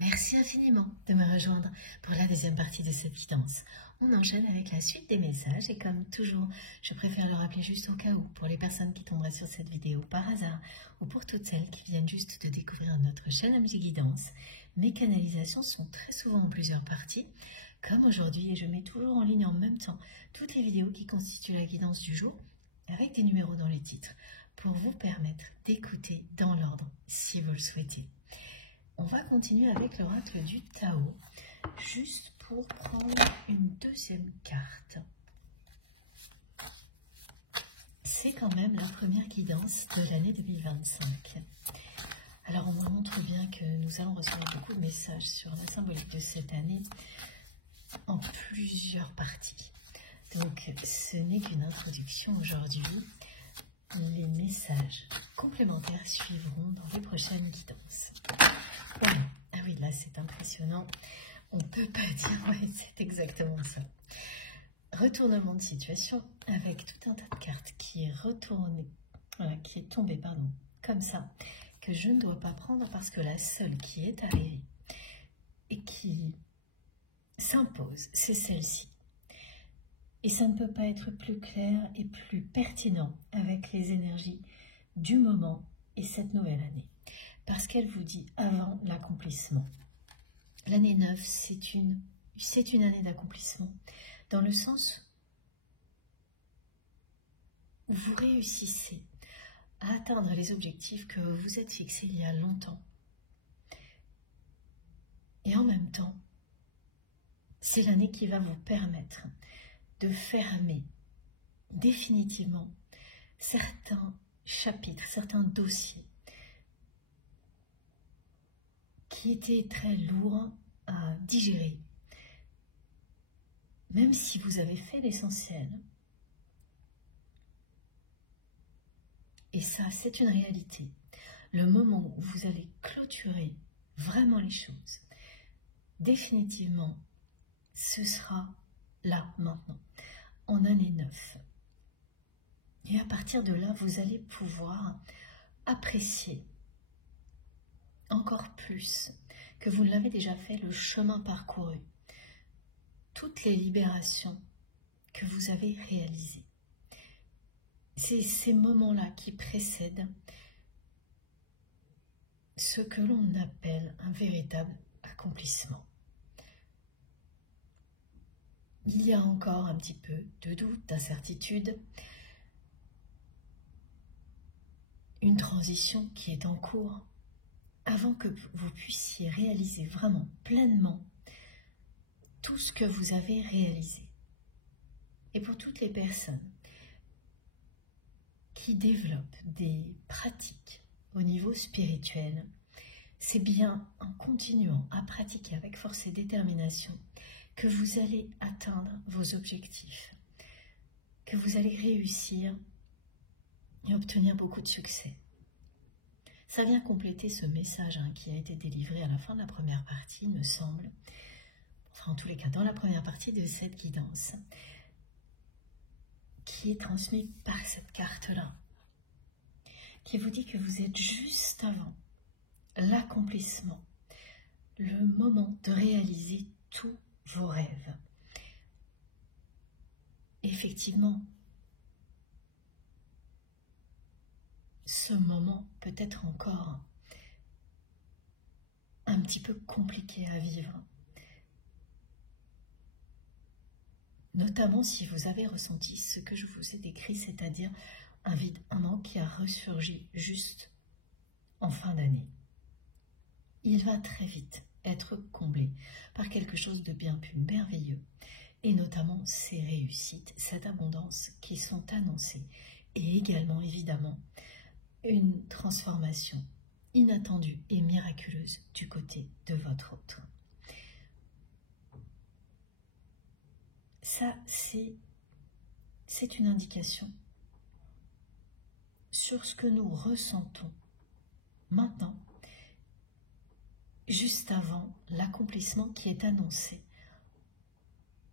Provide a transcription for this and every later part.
Merci infiniment de me rejoindre pour la deuxième partie de cette guidance. On enchaîne avec la suite des messages et comme toujours, je préfère le rappeler juste au cas où, pour les personnes qui tomberaient sur cette vidéo par hasard ou pour toutes celles qui viennent juste de découvrir notre chaîne MJ Guidance, mes canalisations sont très souvent en plusieurs parties, comme aujourd'hui, et je mets toujours en ligne en même temps toutes les vidéos qui constituent la guidance du jour avec des numéros dans les titres pour vous permettre d'écouter dans l'ordre si vous le souhaitez. On va continuer avec l'oracle du Tao, juste pour prendre une deuxième carte. C'est quand même la première guidance de l'année 2025. Alors on me montre bien que nous allons recevoir beaucoup de messages sur la symbolique de cette année en plusieurs parties. Donc ce n'est qu'une introduction aujourd'hui. Les messages complémentaires suivront dans les prochaines guidances. Voilà. Ah oui, là c'est impressionnant. On ne peut pas dire, ouais, c'est exactement ça. Retournement de situation avec tout un tas de cartes qui est retourné, voilà, qui est tombée, pardon, comme ça, que je ne dois pas prendre parce que la seule qui est arrivée et qui s'impose, c'est celle-ci. Et ça ne peut pas être plus clair et plus pertinent avec les énergies du moment et cette nouvelle année. Parce qu'elle vous dit avant l'accomplissement. L'année 9, c'est une année d'accomplissement. Dans le sens où vous réussissez à atteindre les objectifs que vous vous êtes fixés il y a longtemps. Et en même temps, c'est l'année qui va vous permettre de fermer définitivement certains chapitres, certains dossiers qui étaient très lourds à digérer. Même si vous avez fait l'essentiel, et ça c'est une réalité, le moment où vous allez clôturer vraiment les choses, définitivement, ce sera là, maintenant, en année 9. Et à partir de là, vous allez pouvoir apprécier encore plus que vous l'avez déjà fait, le chemin parcouru, toutes les libérations que vous avez réalisées. C'est ces moments-là qui précèdent ce que l'on appelle un véritable accomplissement. Il y a encore un petit peu de doute, d'incertitude, une transition qui est en cours avant que vous puissiez réaliser vraiment pleinement tout ce que vous avez réalisé. Et pour toutes les personnes qui développent des pratiques au niveau spirituel, c'est bien en continuant à pratiquer avec force et détermination que vous allez atteindre vos objectifs, que vous allez réussir et obtenir beaucoup de succès. Ça vient compléter ce message qui a été délivré à la fin de la première partie, il me semble. Enfin, en tous les cas, dans la première partie de cette guidance, qui est transmise par cette carte-là, qui vous dit que vous êtes juste avant l'accomplissement, le moment de réaliser tous vos rêves. Effectivement, ce moment peut être encore un petit peu compliqué à vivre. Notamment si vous avez ressenti ce que je vous ai décrit, c'est-à-dire un vide, un manque qui a ressurgi juste en fin d'année. Il va très vite être comblé par quelque chose de bien plus merveilleux, et notamment ces réussites, cette abondance qui sont annoncées, et également évidemment une transformation inattendue et miraculeuse du côté de votre autre. Ça, c'est une indication sur ce que nous ressentons maintenant, juste avant l'accomplissement qui est annoncé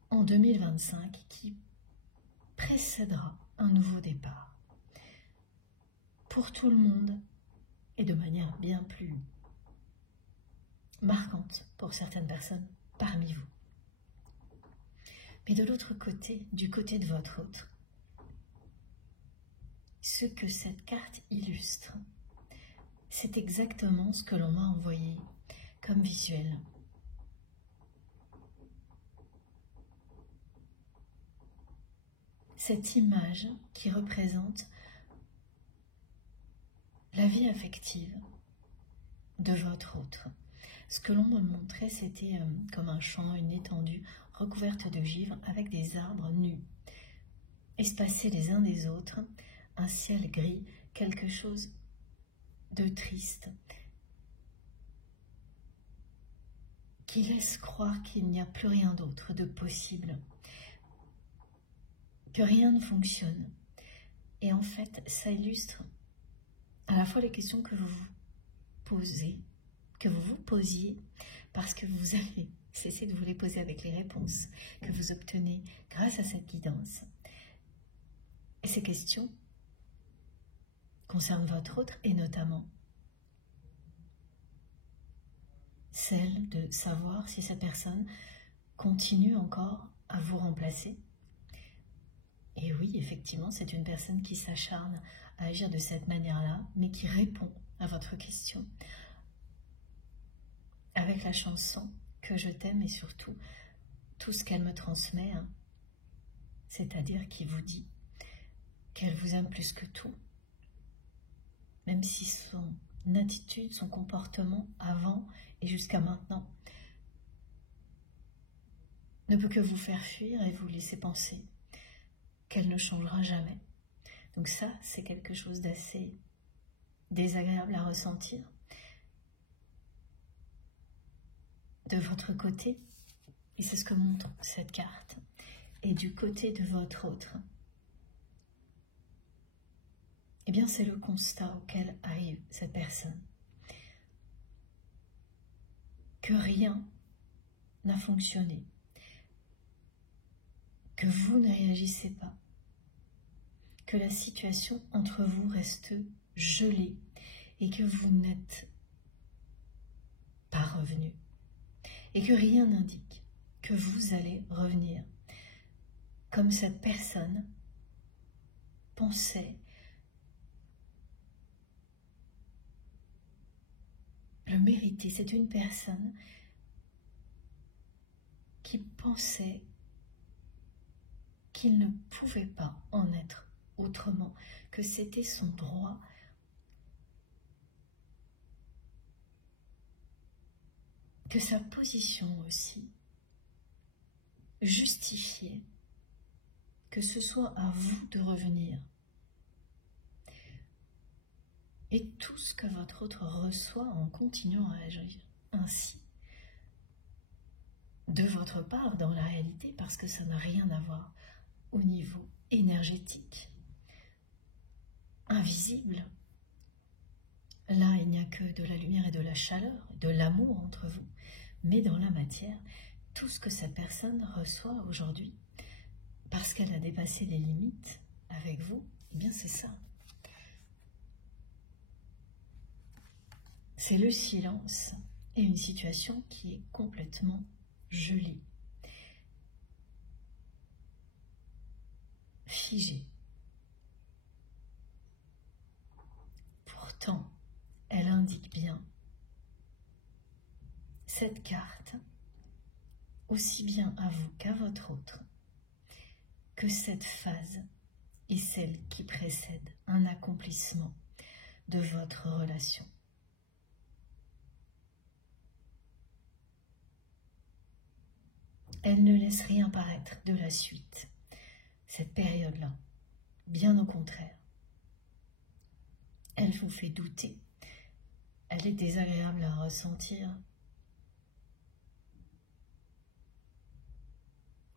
en 2025, qui précédera un nouveau départ. Pour tout le monde, et de manière bien plus marquante pour certaines personnes parmi vous. Mais de l'autre côté, du côté de votre autre, ce que cette carte illustre, c'est exactement ce que l'on m'a envoyé comme visuel. Cette image qui représente la vie affective de votre autre. Ce que l'on me montrait, c'était comme un champ, une étendue recouverte de givre avec des arbres nus, espacés les uns des autres, un ciel gris, quelque chose de triste, qui laisse croire qu'il n'y a plus rien d'autre de possible, que rien ne fonctionne. Et en fait, ça illustre à la fois les questions que vous vous posez, que vous vous posiez, parce que vous allez cesser de vous les poser avec les réponses que vous obtenez grâce à cette guidance. Et ces questions concernent votre autre et notamment celle de savoir si cette personne continue encore à vous remplacer. Et oui, effectivement, c'est une personne qui s'acharne à agir de cette manière-là, mais qui répond à votre question avec la chanson que je t'aime et surtout tout ce qu'elle me transmet, hein, c'est-à-dire qui vous dit qu'elle vous aime plus que tout, même si son attitude, son comportement avant et jusqu'à maintenant ne peut que vous faire fuir et vous laisser penser qu'elle ne changera jamais. Donc ça, c'est quelque chose d'assez désagréable à ressentir. De votre côté, et c'est ce que montre cette carte, et du côté de votre autre, eh bien c'est le constat auquel arrive cette personne. Que rien n'a fonctionné, que vous ne réagissez pas, que la situation entre vous reste gelée et que vous n'êtes pas revenu. Et que rien n'indique que vous allez revenir comme cette personne pensait le mériter. C'est une personne qui pensait qu'il ne pouvait pas en être autrement, que c'était son droit, que sa position aussi justifiait que ce soit à vous de revenir. Et tout ce que votre autre reçoit en continuant à agir ainsi, de votre part dans la réalité, parce que ça n'a rien à voir au niveau énergétique, invisible. Là, il n'y a que de la lumière et de la chaleur, de l'amour entre vous, mais dans la matière, tout ce que cette personne reçoit aujourd'hui, parce qu'elle a dépassé les limites avec vous, eh bien c'est ça. C'est le silence et une situation qui est complètement gelée, figée. Pourtant, elle indique bien cette carte, aussi bien à vous qu'à votre autre, que cette phase est celle qui précède un accomplissement de votre relation. Elle ne laisse rien paraître de la suite, cette période-là, bien au contraire. Elle vous fait douter, elle est désagréable à ressentir,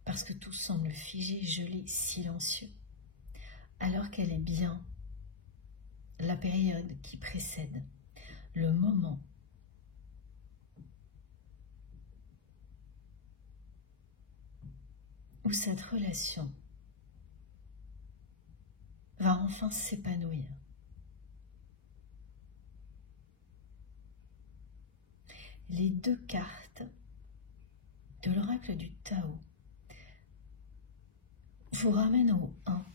parce que tout semble figé, gelé, silencieux, alors qu'elle est bien la période qui précède, le moment où cette relation va enfin s'épanouir. les 2 cartes de l'oracle du Tao vous ramènent au 1,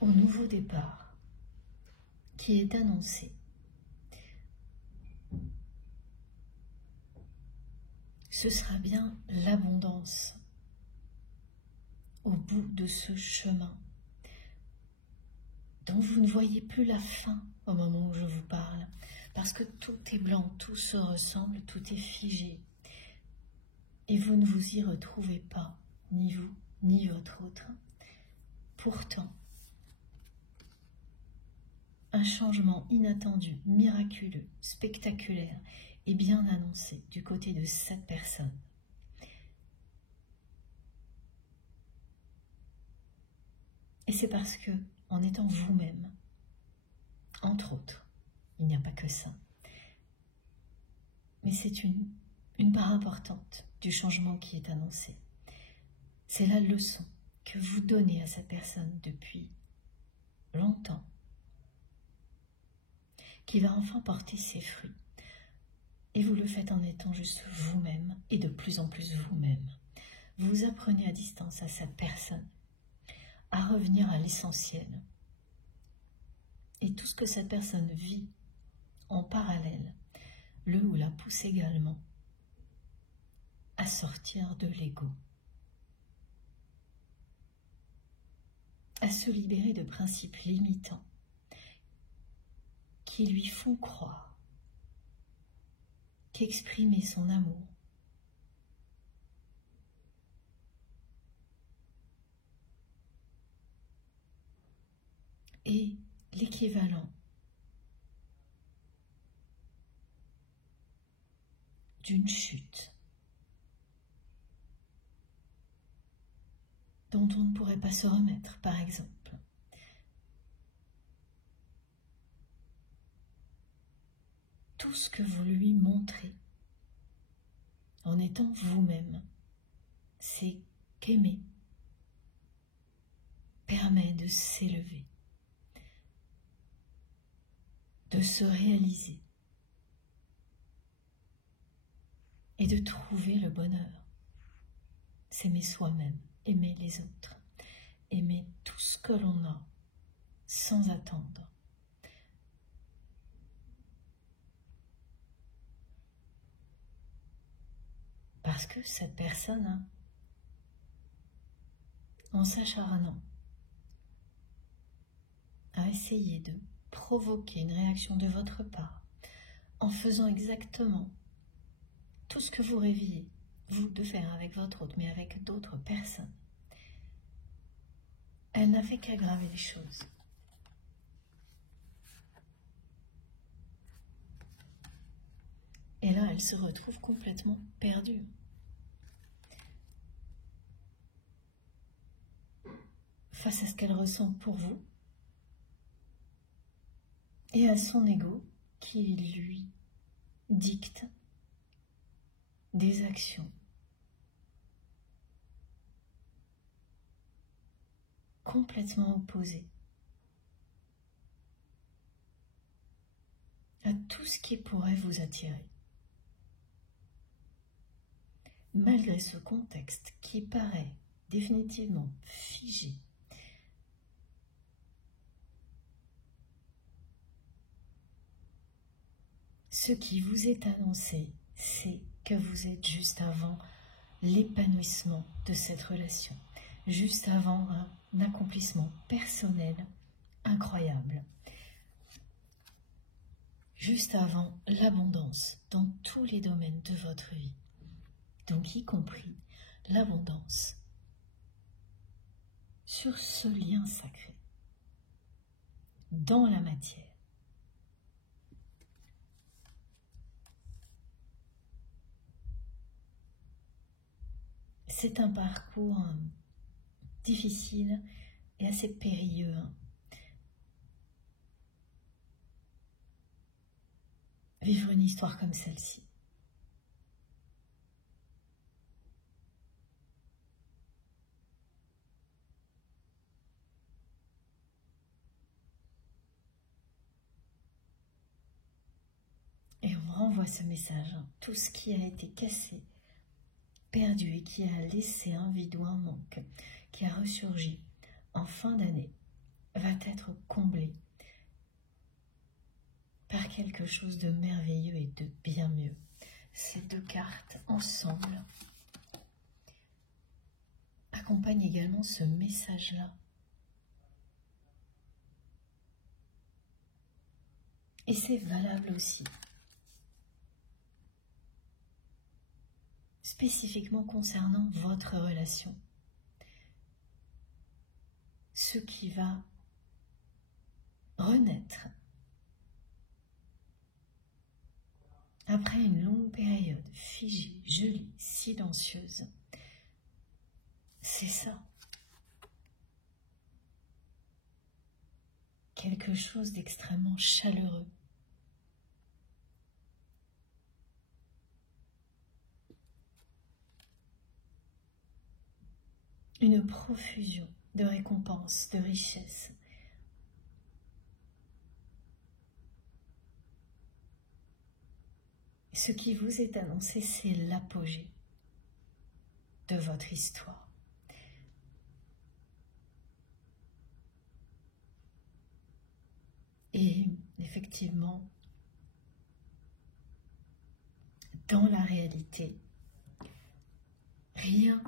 au nouveau départ qui est annoncé. Ce sera bien l'abondance au bout de ce chemin dont vous ne voyez plus la fin au moment où je vous parle, parce que tout est blanc, tout se ressemble, tout est figé, et vous ne vous y retrouvez pas, ni vous, ni votre autre. Pourtant, un changement inattendu, miraculeux, spectaculaire est bien annoncé du côté de cette personne. Et c'est parce que, en étant vous-même, entre autres, il n'y a pas que ça, mais c'est une part importante du changement qui est annoncé. C'est la leçon que vous donnez à cette personne depuis longtemps, qui va enfin porter ses fruits. Et vous le faites en étant juste vous-même, et de plus en plus vous-même. Vous apprenez à distance à cette personne à revenir à l'essentiel. Et tout ce que cette personne vit en parallèle, le ou la pousse également à sortir de l'ego, à se libérer de principes limitants qui lui font croire qu'exprimer son amour est l'équivalent d'une chute dont on ne pourrait pas se remettre, par exemple. Tout ce que vous lui montrez en étant vous-même, c'est qu'aimer permet de s'élever, de se réaliser et de trouver le bonheur. S'aimer soi-même, aimer les autres, aimer tout ce que l'on a sans attendre. Parce que cette personne, en s'acharnant à essayer de provoquer une réaction de votre part, en faisant exactement tout ce que vous rêviez, vous, de faire avec votre autre, mais avec d'autres personnes, elle n'a fait qu'aggraver les choses. Et là, elle se retrouve complètement perdue. Face à ce qu'elle ressent pour vous et à son ego qui lui dicte des actions complètement opposées à tout ce qui pourrait vous attirer. Malgré ce contexte qui paraît définitivement figé, ce qui vous est annoncé, c'est que vous êtes juste avant l'épanouissement de cette relation, juste avant un accomplissement personnel incroyable, juste avant l'abondance dans tous les domaines de votre vie, donc y compris l'abondance sur ce lien sacré, dans la matière. C'est un parcours difficile et assez périlleux. Vivre une histoire comme celle-ci. Et on renvoie ce message, hein. Tout ce qui a été cassé, perdu et qui a laissé un vide ou un manque, qui a ressurgi en fin d'année, va être comblé par quelque chose de merveilleux et de bien mieux. Ces deux cartes ensemble accompagnent également ce message-là. Et c'est valable aussi, spécifiquement concernant votre relation. Ce qui va renaître après une longue période figée, gelée, silencieuse. C'est ça. Quelque chose d'extrêmement chaleureux. Une profusion de récompenses, de richesses. Ce qui vous est annoncé, c'est l'apogée de votre histoire. Et effectivement, dans la réalité, rien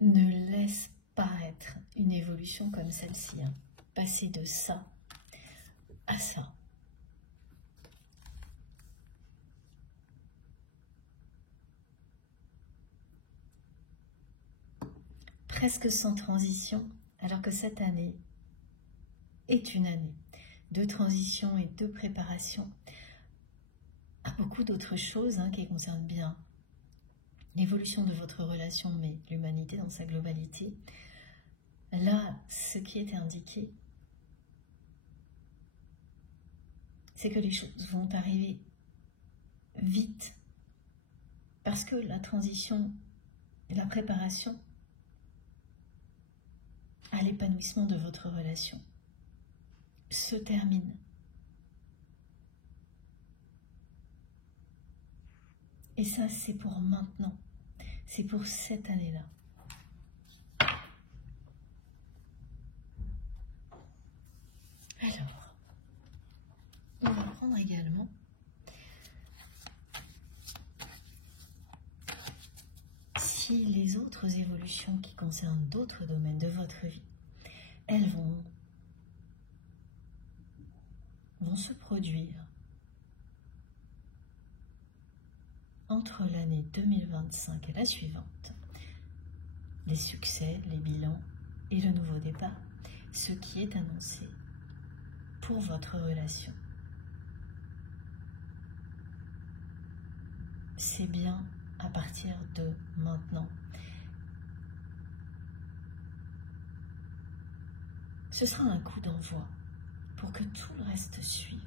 ne laisse paraître une évolution comme celle-ci, hein. Passer de ça à ça. Presque sans transition, alors que cette année est une année de transition et de préparation à beaucoup d'autres choses, hein, qui concernent bien l'évolution de votre relation, mais l'humanité dans sa globalité. Là, ce qui était indiqué, c'est que les choses vont arriver vite, parce que la transition et la préparation à l'épanouissement de votre relation se termine. Et ça, c'est pour maintenant. C'est pour cette année-là. Alors, on va prendre également si les autres évolutions qui concernent d'autres domaines de votre vie, elles vont se produire entre l'année 2025 et la suivante. Les succès, les bilans et le nouveau départ, ce qui est annoncé pour votre relation. C'est bien à partir de maintenant. Ce sera un coup d'envoi pour que tout le reste suive.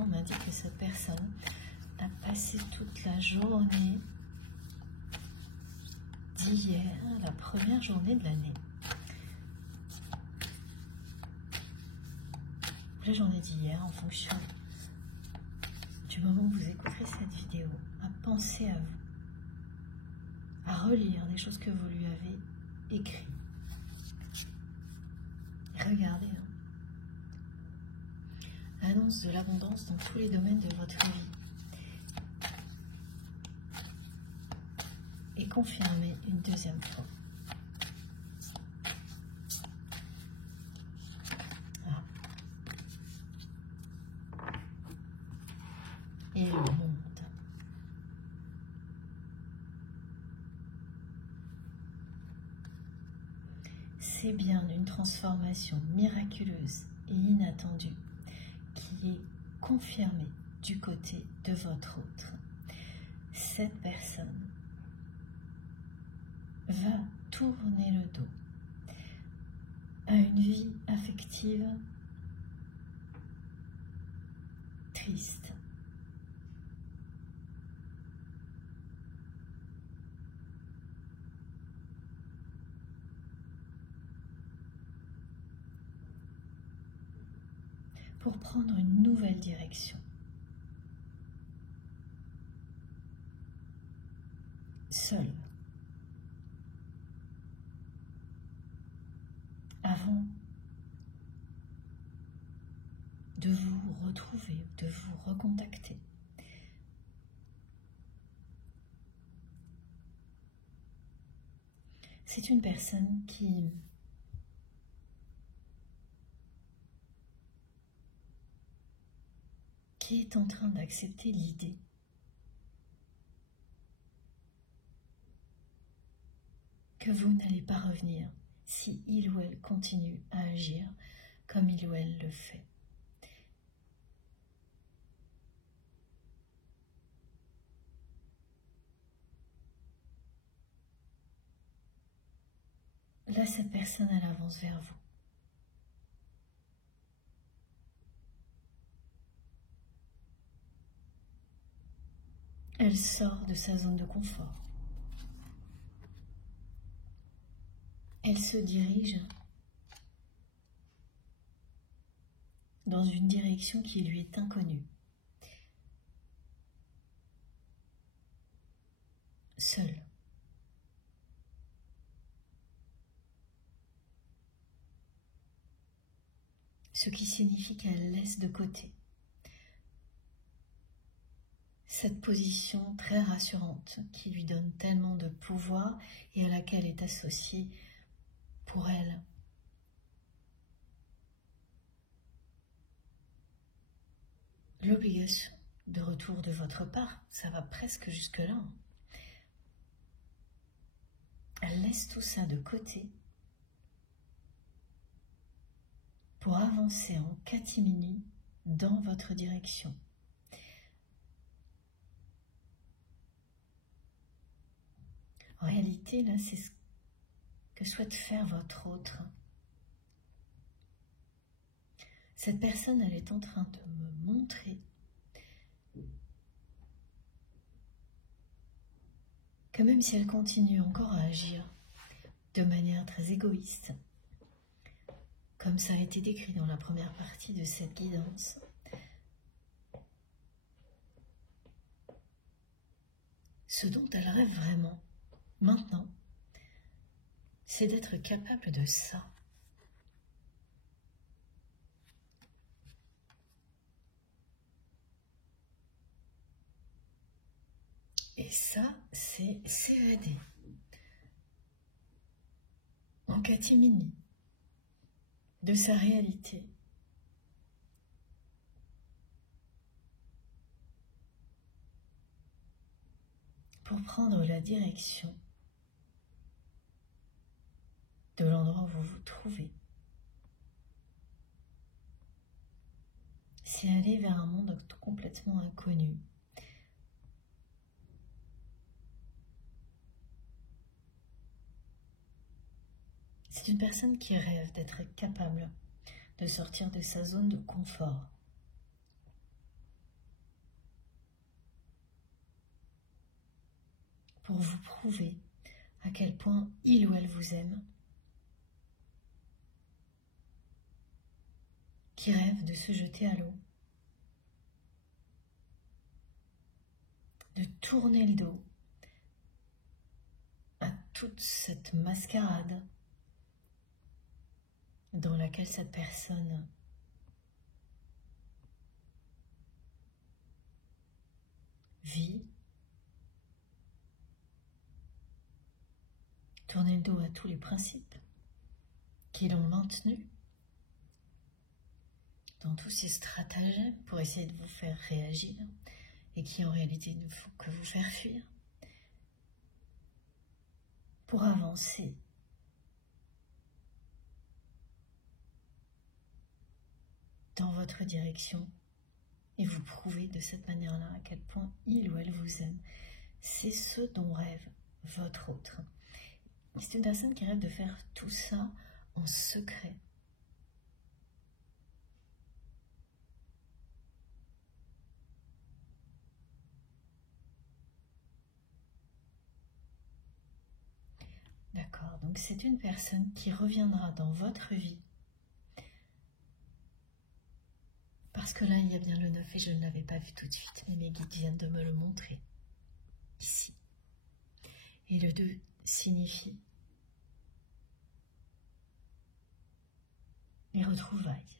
On m'a dit que cette personne a passé toute la journée d'hier, la première journée de l'année. La journée d'hier, en fonction du moment où vous écouterez cette vidéo, à penser à vous, à relire des choses que vous lui avez écrites. Regardez, hein. Annonce de l'abondance dans tous les domaines de votre vie. Et confirmez une deuxième fois. Ah. Et le monde. C'est sentez bien une transformation miraculeuse et inattendue qui est confirmée du côté de votre autre. Cette personne va tourner le dos à une vie affective triste. Pour prendre une nouvelle direction. Seul. Avant de vous retrouver, de vous recontacter. C'est une personne qui est en train d'accepter l'idée que vous n'allez pas revenir si il ou elle continue à agir comme il ou elle le fait. Là, cette personne, elle avance vers vous. Elle sort de sa zone de confort. Elle se dirige dans une direction qui lui est inconnue. Seule. Ce qui signifie qu'elle laisse de côté cette position très rassurante qui lui donne tellement de pouvoir et à laquelle est associée pour elle l'obligation de retour de votre part. Ça va presque jusque-là. Elle laisse tout ça de côté pour avancer en catimini dans votre direction. En réalité, là, c'est ce que souhaite faire votre autre. Cette personne, elle est en train de me montrer que même si elle continue encore à agir de manière très égoïste, comme ça a été décrit dans la première partie de cette guidance, ce dont elle rêve vraiment, maintenant, c'est d'être capable de ça. Et ça, c'est s'évader en catimini de sa réalité. Pour prendre la direction de l'endroit où vous vous trouvez. C'est aller vers un monde complètement inconnu. C'est une personne qui rêve d'être capable de sortir de sa zone de confort. Pour vous prouver à quel point il ou elle vous aime, qui rêve de se jeter à l'eau, de tourner le dos à toute cette mascarade dans laquelle cette personne vit, tourner le dos à tous les principes qui l'ont maintenu, dans tous ces stratagèmes pour essayer de vous faire réagir et qui en réalité ne font que vous faire fuir, pour avancer dans votre direction et vous prouvez de cette manière-là à quel point il ou elle vous aime. C'est ce dont rêve votre autre. C'est une personne qui rêve de faire tout ça en secret. D'accord, donc c'est une personne qui reviendra dans votre vie. Parce que là, il y a bien le 9 et je ne l'avais pas vu tout de suite, mais mes guides viennent de me le montrer. Ici. Et le 2 signifie les retrouvailles.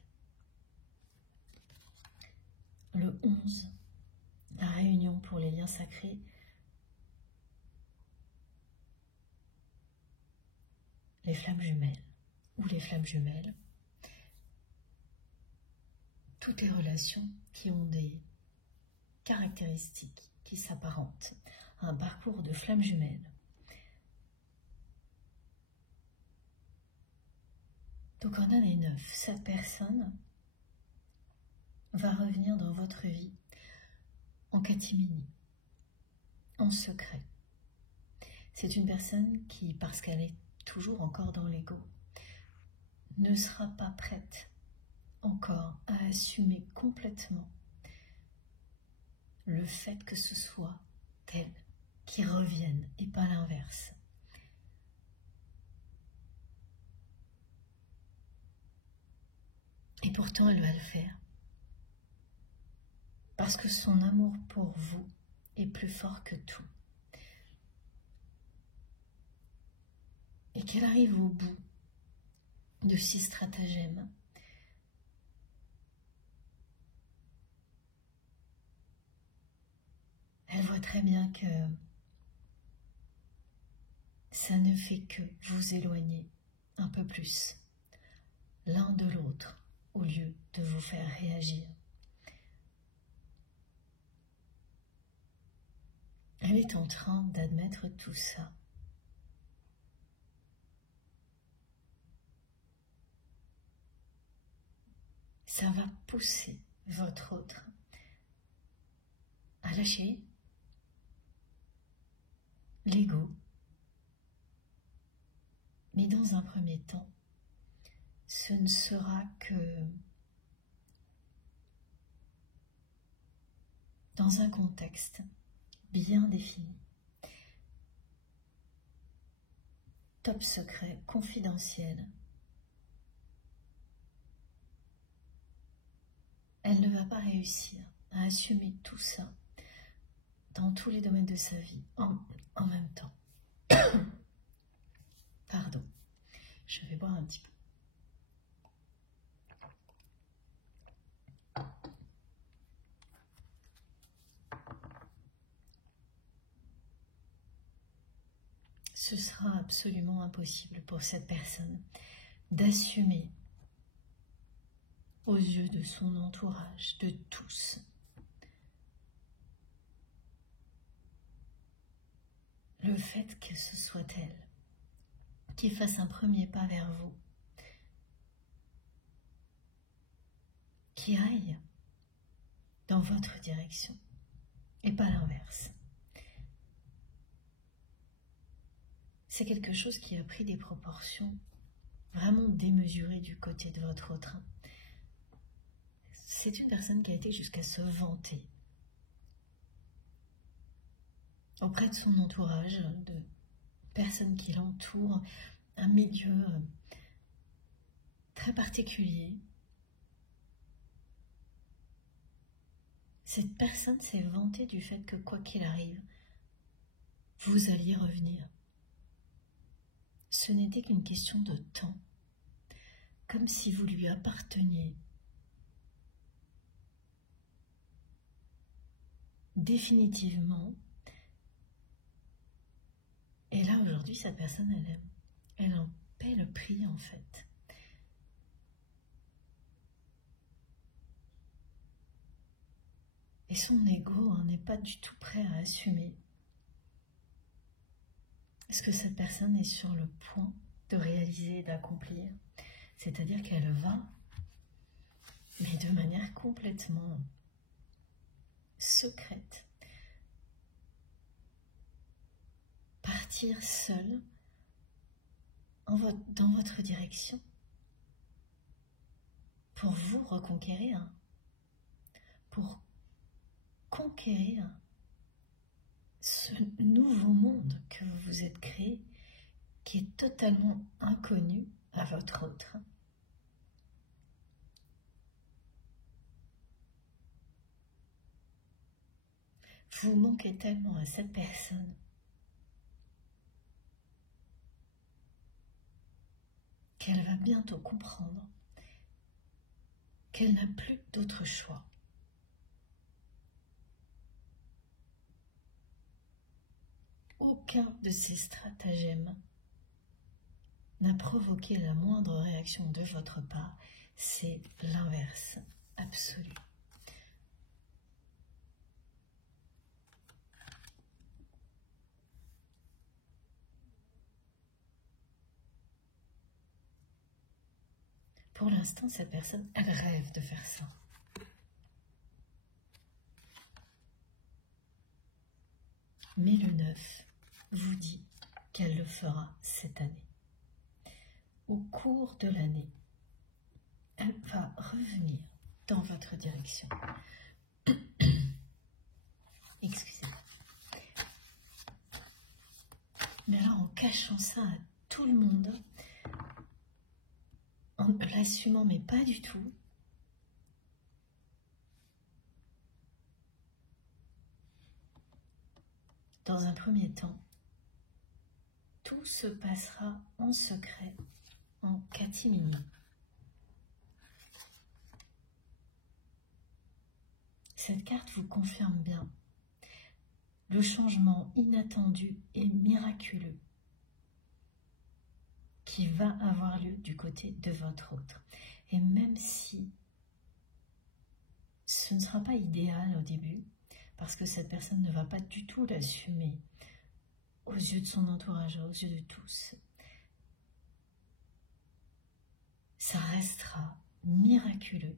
Le 11, la réunion pour les liens sacrés. Les flammes jumelles ou les flammes jumelles. Toutes les relations qui ont des caractéristiques qui s'apparentent à un parcours de flammes jumelles. Donc en année 9, cette personne va revenir dans votre vie en catimini, en secret. C'est une personne qui, parce qu'elle est toujours encore dans l'ego, ne sera pas prête encore à assumer complètement le fait que ce soit elle qui revienne et pas l'inverse. Et pourtant, elle va le faire. Parce que son amour pour vous est plus fort que tout. Et qu'elle arrive au bout de 6 stratagèmes. Elle voit très bien que ça ne fait que vous éloigner un peu plus l'un de l'autre au lieu de vous faire réagir. Elle est en train d'admettre tout ça. Ça va pousser votre autre à lâcher l'ego. Mais dans un premier temps, ce ne sera que dans un contexte bien défini. Top secret, confidentiel. Elle ne va pas réussir à assumer tout ça dans tous les domaines de sa vie en même temps. Pardon, je vais boire un petit peu. Ce sera absolument impossible pour cette personne d'assumer aux yeux de son entourage, de tous, le fait que ce soit elle qui fasse un premier pas vers vous, qui aille dans votre direction et pas l'inverse. C'est quelque chose qui a pris des proportions vraiment démesurées du côté de votre autre. C'est une personne qui a été jusqu'à se vanter auprès de son entourage, de personnes qui l'entourent, un milieu très particulier. Cette personne s'est vantée du fait que quoi qu'il arrive, vous alliez revenir. Ce n'était qu'une question de temps, comme si vous lui apparteniez définitivement. Et là, aujourd'hui, cette personne, elle en paie le prix, en fait. Et son ego n'est pas du tout prêt à assumer ce que cette personne est sur le point de réaliser et d'accomplir. C'est-à-dire qu'elle va mais de manière complètement secrète. Partir seul dans votre direction pour vous reconquérir, pour conquérir ce nouveau monde que vous vous êtes créé, qui est totalement inconnu à votre autre. Vous manquez tellement à cette personne qu'elle va bientôt comprendre qu'elle n'a plus d'autre choix. Aucun de ces stratagèmes n'a provoqué la moindre réaction de votre part, c'est l'inverse absolu. Pour l'instant, cette personne, elle rêve de faire ça. Mais le 9 vous dit qu'elle le fera cette année. Au cours de l'année, elle va revenir dans votre direction. Excusez-moi. Mais alors, en cachant ça à tout le monde, en ne l'assumant mais pas du tout, dans un premier temps, tout se passera en secret, en catimini. Cette carte vous confirme bien le changement inattendu et miraculeux qui va avoir lieu du côté de votre autre. Et même si ce ne sera pas idéal au début, parce que cette personne ne va pas du tout l'assumer aux yeux de son entourage, aux yeux de tous, ça restera miraculeux,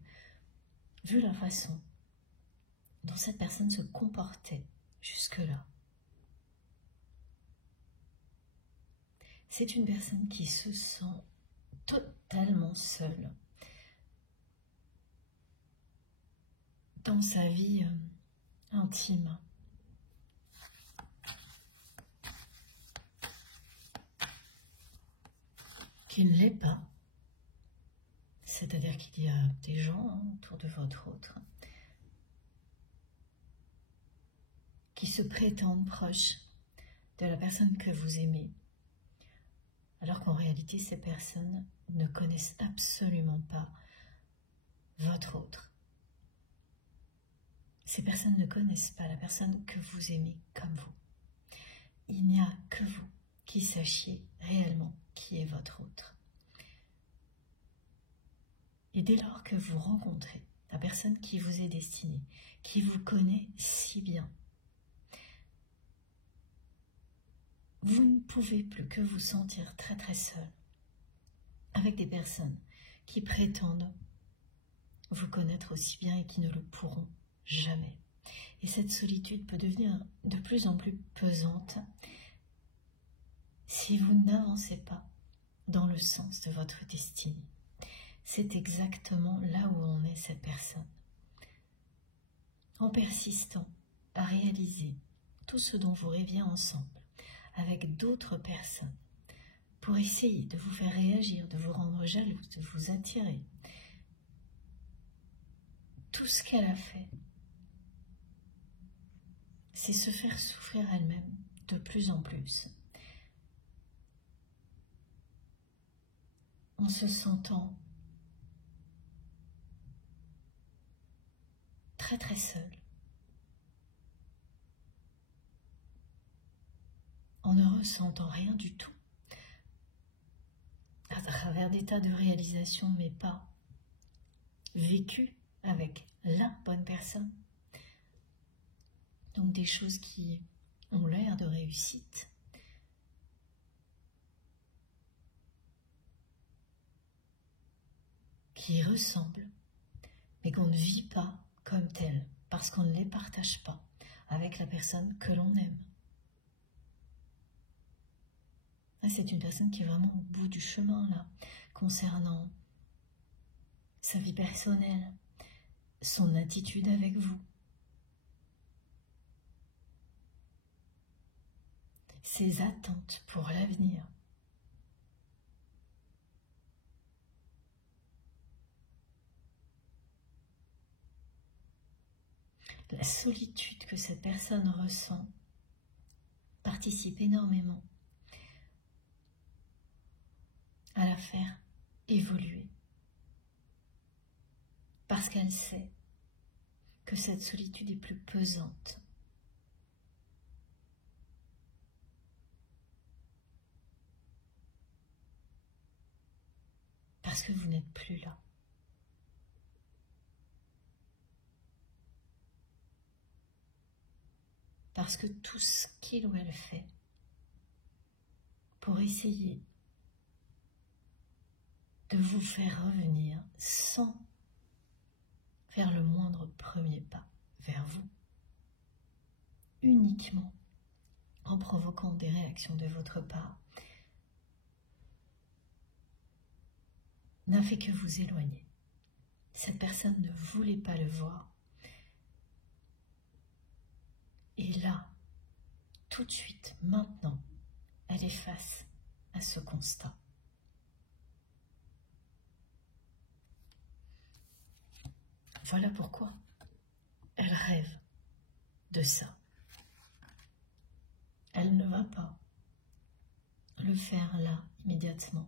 vu la façon dont cette personne se comportait jusque-là. C'est une personne qui se sent totalement seule dans sa vie intime. Qui ne l'est pas. C'est-à-dire qu'il y a des gens autour de votre autre qui se prétendent proches de la personne que vous aimez, alors qu'en réalité, ces personnes ne connaissent absolument pas votre autre. Ces personnes ne connaissent pas la personne que vous aimez comme vous. Il n'y a que vous qui sachiez réellement qui est votre autre. Et dès lors que vous rencontrez la personne qui vous est destinée, qui vous connaît si bien, vous ne pouvez plus que vous sentir très très seul avec des personnes qui prétendent vous connaître aussi bien et qui ne le pourront jamais. Et cette solitude peut devenir de plus en plus pesante si vous n'avancez pas dans le sens de votre destinée. C'est exactement là où en est cette personne. En persistant à réaliser tout ce dont vous rêviez ensemble, avec d'autres personnes, pour essayer de vous faire réagir, de vous rendre jalouse, de vous attirer. Tout ce qu'elle a fait, c'est se faire souffrir elle-même de plus en plus, en se sentant très très seule, en ne ressentant rien du tout, à travers des tas de réalisations, mais pas vécues avec la bonne personne. Donc des choses qui ont l'air de réussite, qui ressemblent, mais qu'on ne vit pas comme tel, parce qu'on ne les partage pas avec la personne que l'on aime. C'est une personne qui est vraiment au bout du chemin, là, concernant sa vie personnelle, son attitude avec vous. Ses attentes pour l'avenir. La solitude que cette personne ressent participe énormément à la faire évoluer. Parce qu'elle sait que cette solitude est plus pesante. Parce que vous n'êtes plus là. Parce que tout ce qu'il ou elle fait pour essayer de vous faire revenir sans faire le moindre premier pas vers vous, uniquement en provoquant des réactions de votre part, n'a fait que vous éloigner. Cette personne ne voulait pas le voir. Et là, tout de suite, maintenant, elle est face à ce constat. Voilà pourquoi elle rêve de ça. Elle ne va pas le faire là, immédiatement.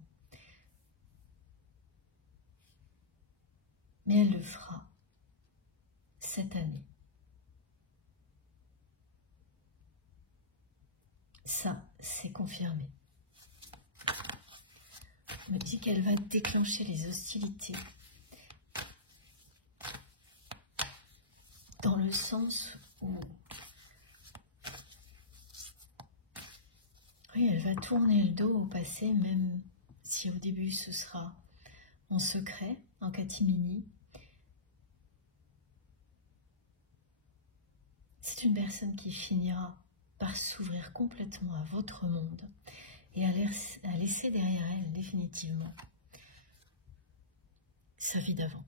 Mais elle le fera cette année. Ça, c'est confirmé. Elle me dit qu'elle va déclencher les hostilités. Dans le sens où, oui, elle va tourner le dos au passé, même si au début ce sera en secret, en catimini. C'est une personne qui finira par s'ouvrir complètement à votre monde et à laisser derrière elle définitivement sa vie d'avant.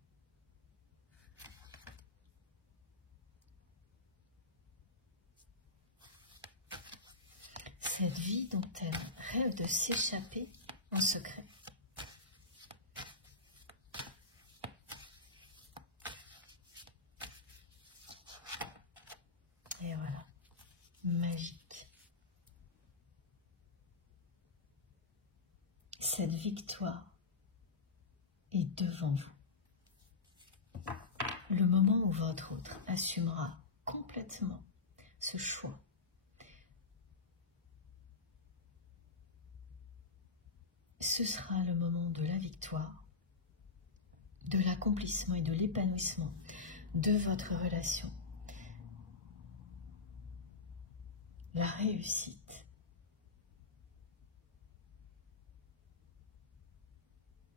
Cette vie dont elle rêve de s'échapper en secret. Et voilà, magique. Cette victoire est devant vous. Le moment où votre autre assumera complètement ce choix, ce sera le moment de la victoire, de l'accomplissement et de l'épanouissement de votre relation. La réussite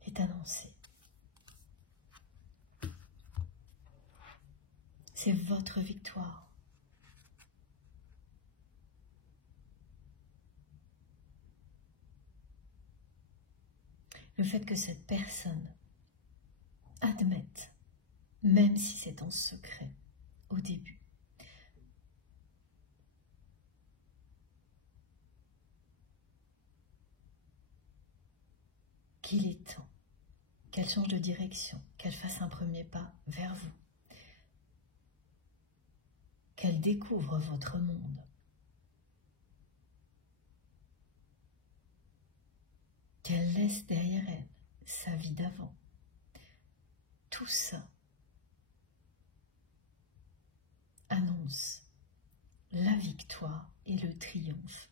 est annoncée. C'est votre victoire. Le fait que cette personne admette, même si c'est en secret au début, qu'il est temps qu'elle change de direction, qu'elle fasse un premier pas vers vous, qu'elle découvre votre monde, qu'elle laisse derrière elle sa vie d'avant. Tout ça annonce la victoire et le triomphe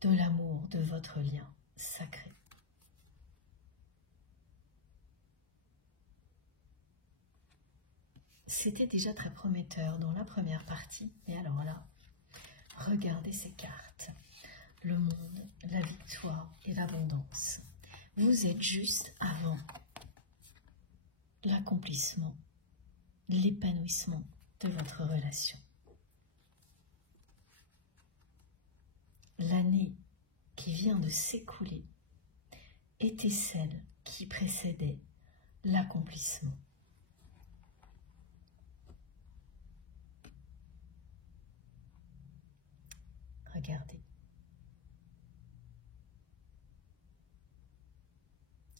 de l'amour de votre lien sacré. C'était déjà très prometteur dans la première partie, mais alors là, regardez ces cartes. Le monde, la victoire et l'abondance. Vous êtes juste avant l'accomplissement, l'épanouissement de votre relation. L'année qui vient de s'écouler était celle qui précédait l'accomplissement. Regardez.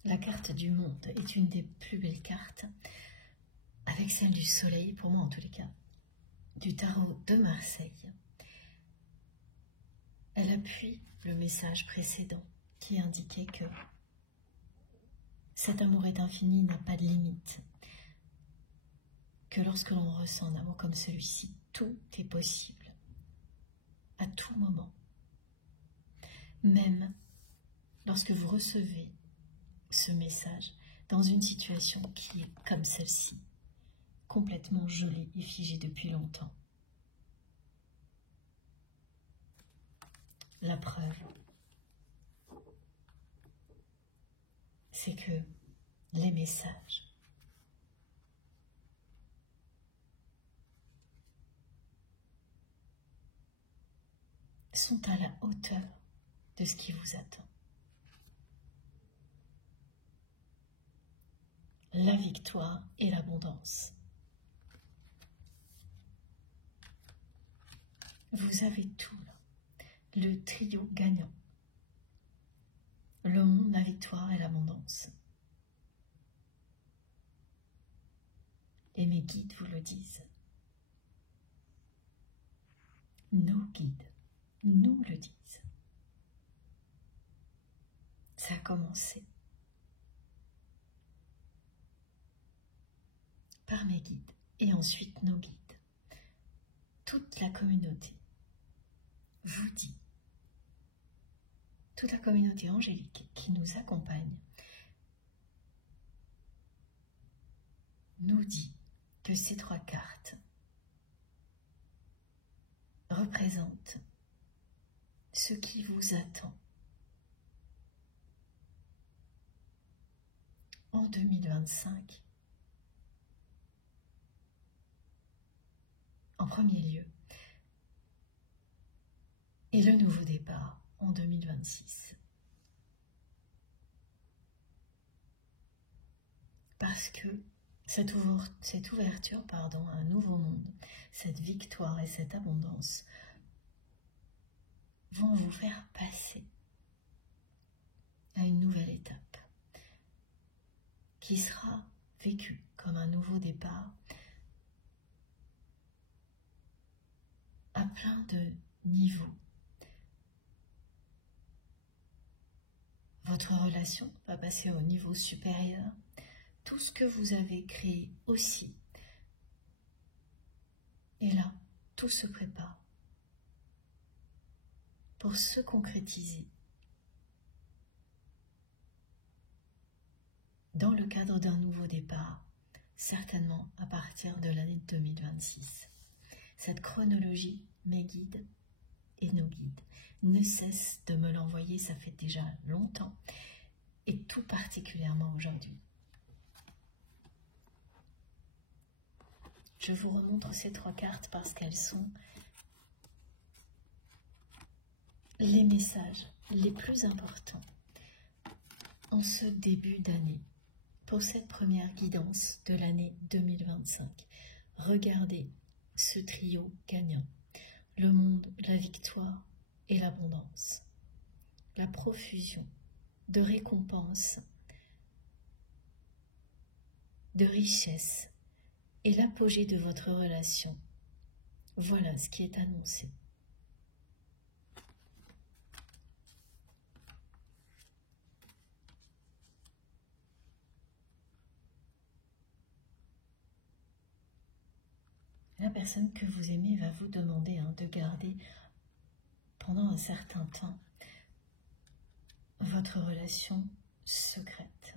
La carte du monde est une des plus belles cartes, avec celle du soleil, pour moi en tous les cas, du tarot de Marseille. Elle appuie le message précédent qui indiquait que cet amour est infini, n'a pas de limite, que lorsque l'on ressent un amour comme celui-ci, tout est possible, à tout moment. Même lorsque vous recevez ce message dans une situation qui est comme celle-ci, complètement gelée et figée depuis longtemps. La preuve, c'est que les messages sont à la hauteur de ce qui vous attend. La victoire et l'abondance. Vous avez tout là. Le trio gagnant. Le monde, la victoire et l'abondance. Et mes guides vous le disent. Nos guides nous le disent. Ça a commencé par mes guides et ensuite nos guides. Toute la communauté vous dit, toute la communauté angélique qui nous accompagne nous dit que ces trois cartes représentent ce qui vous attend en 2025. En premier lieu, et le nouveau départ en 2026. Parce que cette ouverture à un nouveau monde, cette victoire et cette abondance vont vous faire passer à une nouvelle étape qui sera vécue comme un nouveau départ à plein de niveaux. Votre relation va passer au niveau supérieur. Tout ce que vous avez créé aussi. Et là, tout se prépare pour se concrétiser dans le cadre d'un nouveau départ, certainement à partir de l'année 2026. Cette chronologie, mes guides et nos guides ne cessent de me l'envoyer, ça fait déjà longtemps, et tout particulièrement aujourd'hui. Je vous remontre ces trois cartes parce qu'elles sont les messages les plus importants en ce début d'année, pour cette première guidance de l'année 2025. Regardez ce trio gagnant, le monde, la victoire et l'abondance, la profusion de récompenses, de richesses et l'apogée de votre relation. Voilà ce qui est annoncé. La personne que vous aimez va vous demander de garder pendant un certain temps votre relation secrète.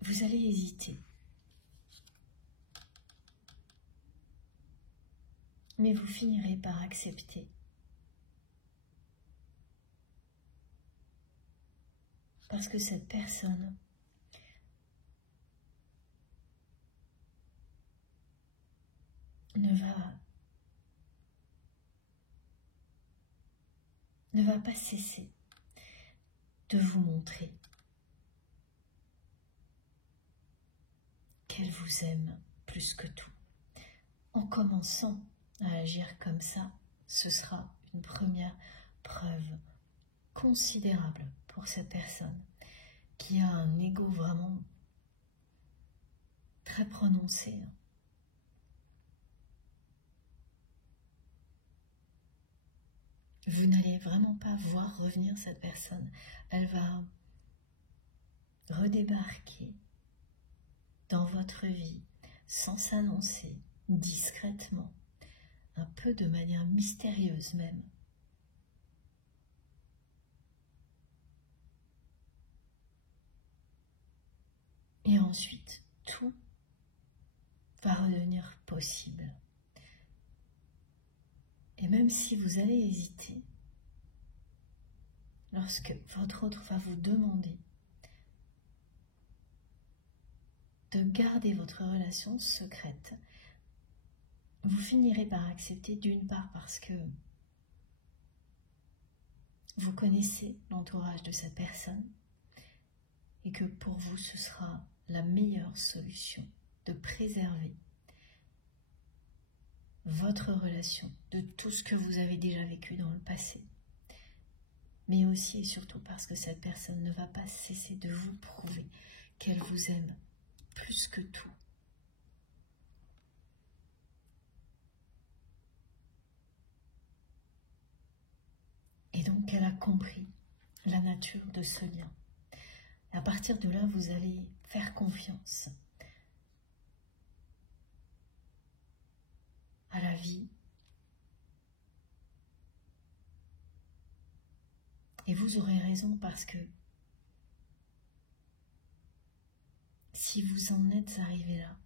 Vous allez hésiter, mais vous finirez par accepter Parce que cette personne ne va pas cesser de vous montrer qu'elle vous aime plus que tout. En commençant à agir comme ça, ce sera une première preuve considérable pour cette personne qui a un ego vraiment très prononcé. Vous n'allez vraiment pas voir revenir cette personne. Elle va redébarquer dans votre vie sans s'annoncer, discrètement, un peu de manière mystérieuse même. Et ensuite, tout va redevenir possible. Et même si vous allez hésiter, lorsque votre autre va vous demander de garder votre relation secrète, vous finirez par accepter, d'une part parce que vous connaissez l'entourage de cette personne et que pour vous ce sera la meilleure solution de préserver votre relation de tout ce que vous avez déjà vécu dans le passé, mais aussi et surtout parce que cette personne ne va pas cesser de vous prouver qu'elle vous aime plus que tout. Et donc elle a compris la nature de ce lien. À partir de là, vous allez faire confiance à la vie. Et vous aurez raison parce que si vous en êtes arrivé là,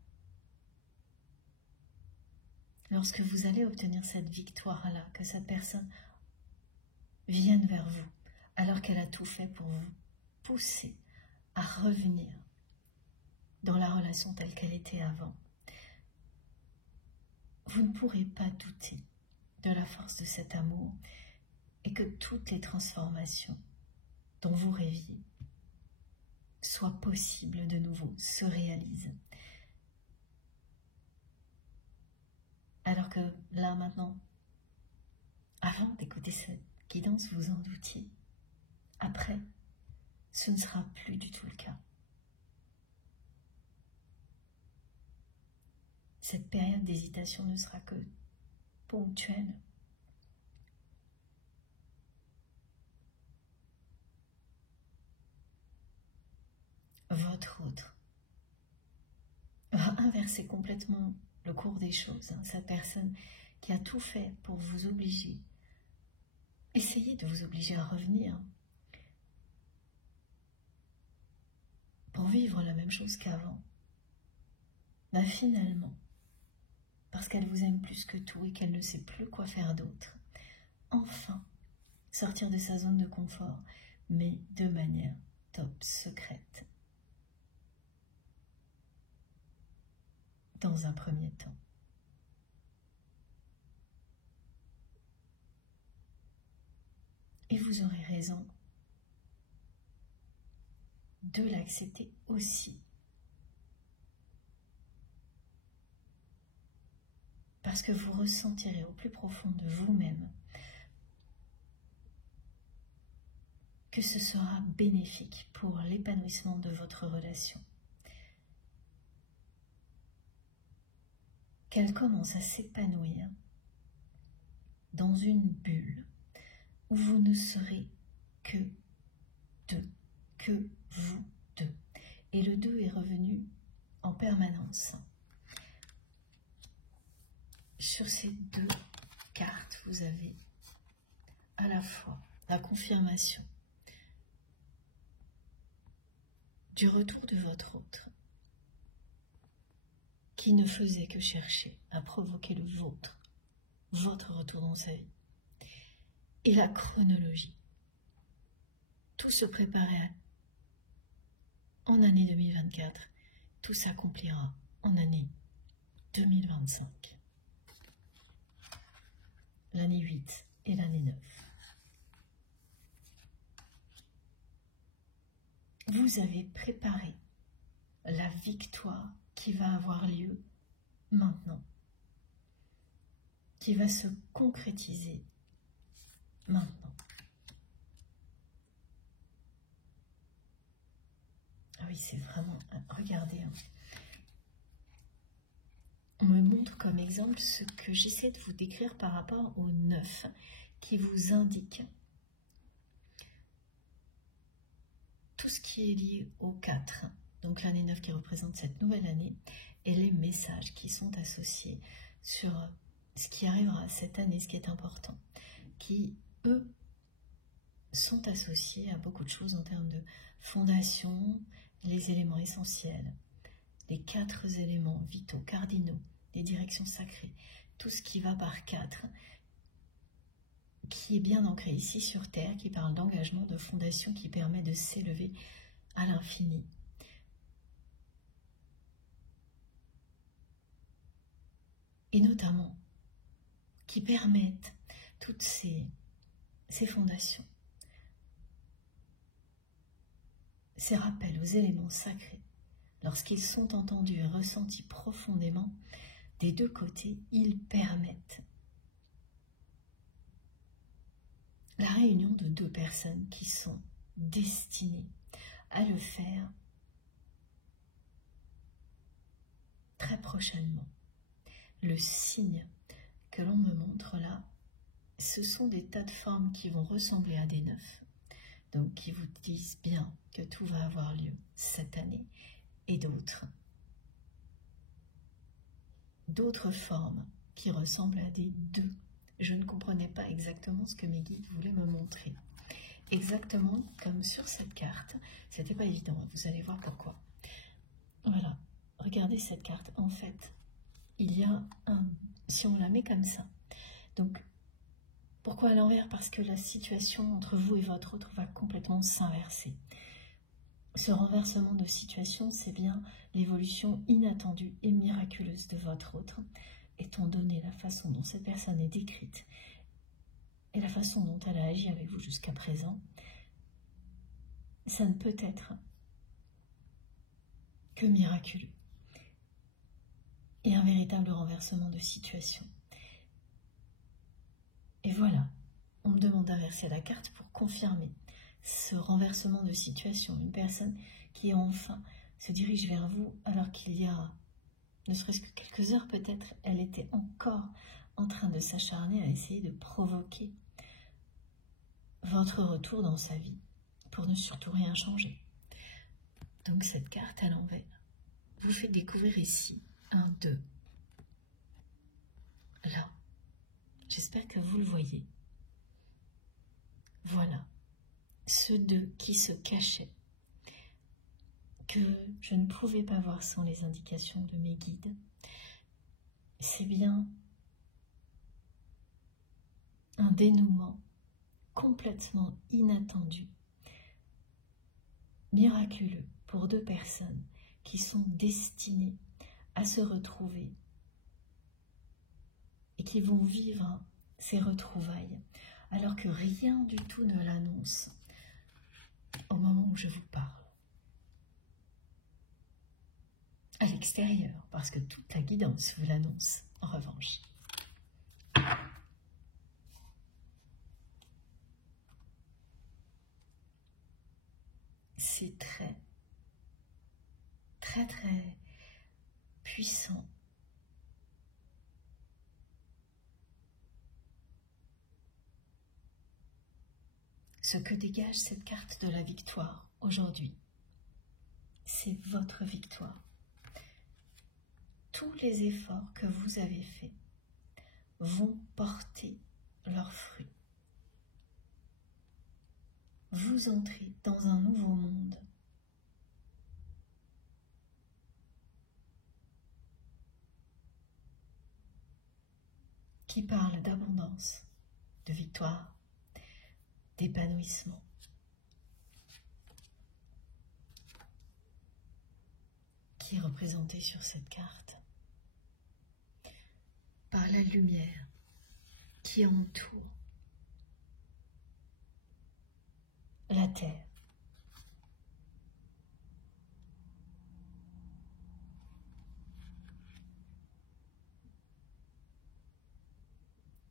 lorsque vous allez obtenir cette victoire-là, que cette personne vienne vers vous, alors qu'elle a tout fait pour vous pousser à revenir dans la relation telle qu'elle était avant, vous ne pourrez pas douter de la force de cet amour et que toutes les transformations dont vous rêviez soient possibles de nouveau, se réalisent. Alors que là maintenant, avant d'écouter cette guidance, vous en doutiez. Après, ce ne sera plus du tout le cas. Cette période d'hésitation ne sera que ponctuelle. Votre autre va inverser complètement le cours des choses. Cette personne qui a tout fait pour vous obliger, essayez de vous obliger à revenir pour vivre la même chose qu'avant. Mais finalement, parce qu'elle vous aime plus que tout et qu'elle ne sait plus quoi faire d'autre, enfin sortir de sa zone de confort, mais de manière top secrète. Dans un premier temps. Et vous aurez raison de l'accepter aussi. Parce que vous ressentirez au plus profond de vous-même que ce sera bénéfique pour l'épanouissement de votre relation. Qu'elle commence à s'épanouir dans une bulle où vous ne serez que deux, que vous deux. Et le deux est revenu en permanence. Sur ces deux cartes, vous avez à la fois la confirmation du retour de votre autre, qui ne faisait que chercher à provoquer le vôtre, votre retour dans sa vie. Et la chronologie. Tout se préparait en année 2024, tout s'accomplira en année 2025. L'année 8 et l'année 9. Vous avez préparé la victoire qui va avoir lieu maintenant, qui va se concrétiser maintenant. Ah oui, c'est vraiment... Regardez, hein. On me montre comme exemple ce que j'essaie de vous décrire par rapport au 9, qui vous indique tout ce qui est lié au 4. Donc l'année 9 qui représente cette nouvelle année, et les messages qui sont associés sur ce qui arrivera cette année, ce qui est important, qui, eux, sont associés à beaucoup de choses en termes de fondation, les éléments essentiels, les 4 éléments vitaux, cardinaux, les directions sacrées, tout ce qui va par 4, qui est bien ancré ici sur Terre, qui parle d'engagement, de fondation, qui permet de s'élever à l'infini. Et notamment, qui permettent toutes ces fondations, ces rappels aux éléments sacrés, lorsqu'ils sont entendus et ressentis profondément, des deux côtés, ils permettent la réunion de 2 personnes qui sont destinées à le faire très prochainement. Le signe que l'on me montre là, ce sont des tas de formes qui vont ressembler à des 9, donc qui vous disent bien que tout va avoir lieu cette année, et d'autres formes qui ressemblent à des 2. Je ne comprenais pas exactement ce que mes guides voulaient me montrer. Exactement comme sur cette carte, c'était pas évident, vous allez voir pourquoi. Voilà, regardez cette carte, en fait, il y a un... Si on la met comme ça, donc pourquoi à l'envers? Parce que la situation entre vous et votre autre va complètement s'inverser. Ce renversement de situation, c'est bien l'évolution inattendue et miraculeuse de votre autre, étant donné la façon dont cette personne est décrite et la façon dont elle a agi avec vous jusqu'à présent. Ça ne peut être que miraculeux et un véritable renversement de situation. Et voilà, on me demande d'inverser la carte pour confirmer ce renversement de situation. Une personne qui enfin se dirige vers vous alors qu'il y a, ne serait-ce que quelques heures peut-être, elle était encore en train de s'acharner à essayer de provoquer votre retour dans sa vie pour ne surtout rien changer. Donc cette carte à l'envers vous fait découvrir ici un 2. Là, j'espère que vous le voyez. Voilà, ce 2 qui se cachait, que je ne pouvais pas voir sans les indications de mes guides. C'est bien un dénouement complètement inattendu, miraculeux pour 2 personnes qui sont destinées à se retrouver et qui vont vivre ces retrouvailles alors que rien du tout ne l'annonce au moment où je vous parle. À l'extérieur, parce que toute la guidance vous l'annonce en revanche. C'est très, très, très puissant. Ce que dégage cette carte de la victoire aujourd'hui, c'est votre victoire. Tous les efforts que vous avez faits vont porter leurs fruits. Vous entrez dans un nouveau monde qui parle d'abondance, de victoire, d'épanouissement. qui est représenté sur cette carte par la lumière qui entoure la terre.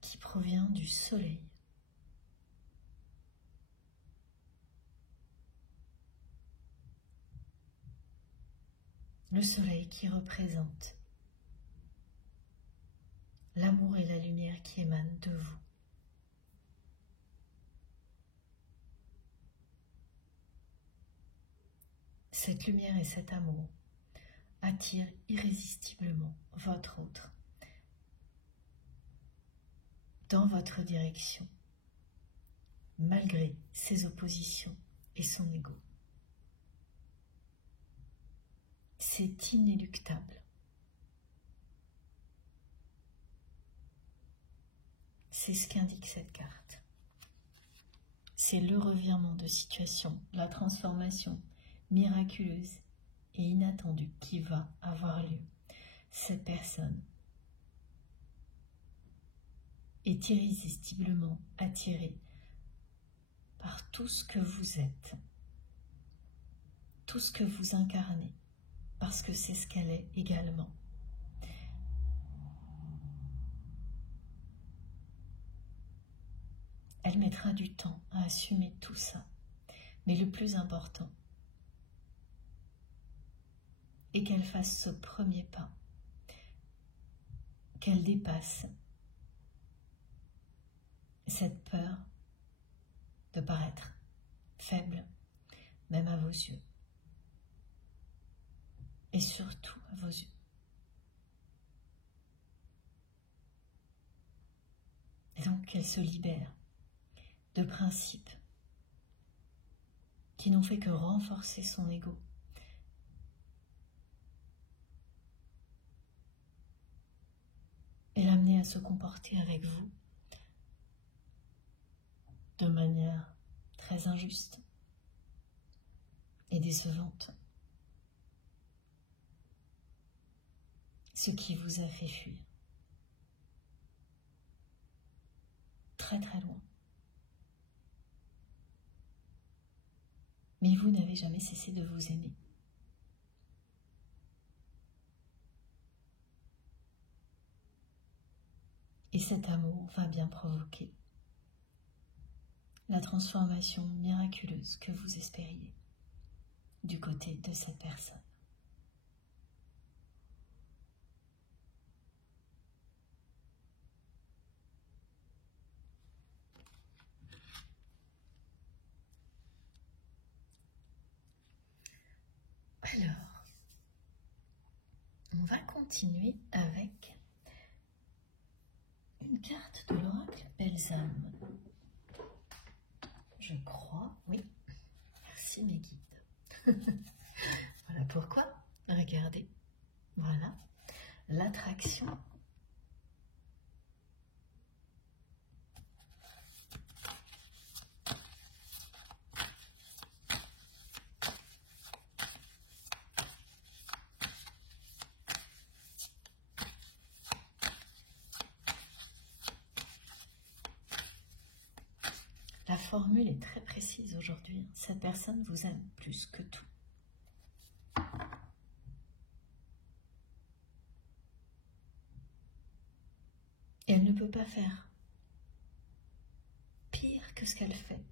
Qui provient du soleil. Le soleil qui représente l'amour et la lumière qui émanent de vous. Cette lumière et cet amour attirent irrésistiblement votre autre dans votre direction, malgré ses oppositions et son ego. C'est inéluctable. C'est ce qu'indique cette carte. C'est le revirement de situation, la transformation miraculeuse et inattendue qui va avoir lieu. Cette personne est irrésistiblement attirée par tout ce que vous êtes, tout ce que vous incarnez, parce que c'est ce qu'elle est également. Elle mettra du temps à assumer tout ça, mais le plus important est qu'elle fasse ce premier pas, qu'elle dépasse cette peur de paraître faible, même à vos yeux, et surtout à vos yeux. Et donc qu'elle se libère de principes qui n'ont fait que renforcer son ego. Et l'amener à se comporter avec vous de manière très injuste et décevante. Ce qui vous a fait fuir très très loin. Mais vous n'avez jamais cessé de vous aimer. Et cet amour va bien provoquer la transformation miraculeuse que vous espériez du côté de cette personne. Alors, on va continuer avec une carte de l'oracle Belsame. Je crois, oui. Merci mes guides. Voilà pourquoi. Regardez. Voilà. L'attraction. La formule est très précise aujourd'hui. Cette personne vous aime plus que tout. Et elle ne peut pas faire pire que ce qu'elle fait.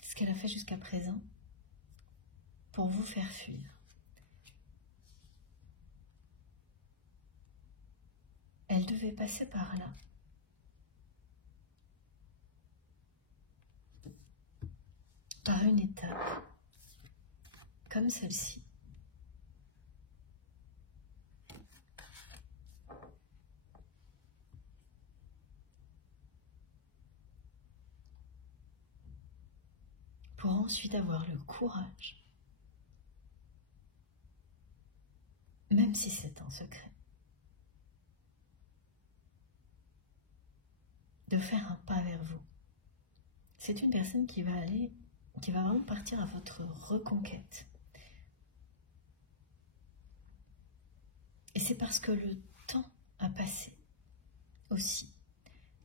Ce qu'elle a fait jusqu'à présent pour vous faire fuir. Elle devait passer par là. Par une étape comme celle-ci. Pour ensuite avoir le courage, même si c'est en secret, de faire un pas vers vous. C'est une personne qui va aller qui va vraiment partir à votre reconquête. Et c'est parce que le temps a passé aussi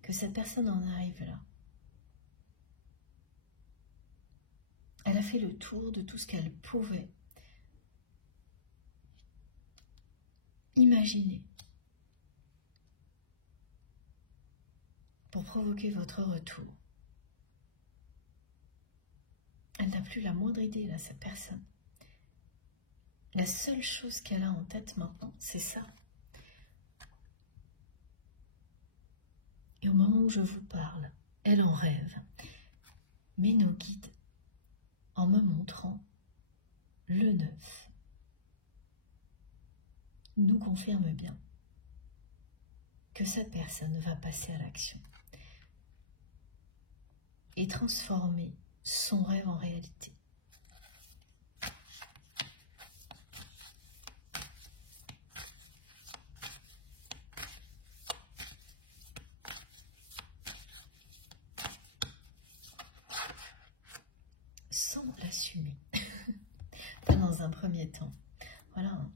que cette personne en arrive là. Elle a fait le tour de tout ce qu'elle pouvait imaginer pour provoquer votre retour. Elle n'a plus la moindre idée, là, cette personne. La seule chose qu'elle a en tête maintenant, c'est ça. Et au moment où je vous parle, elle en rêve. Mais nos guides, en me montrant le 9, nous confirment bien que cette personne va passer à l'action et transformer son rêve en réalité. Sans l'assumer. Pas dans un premier temps. Voilà.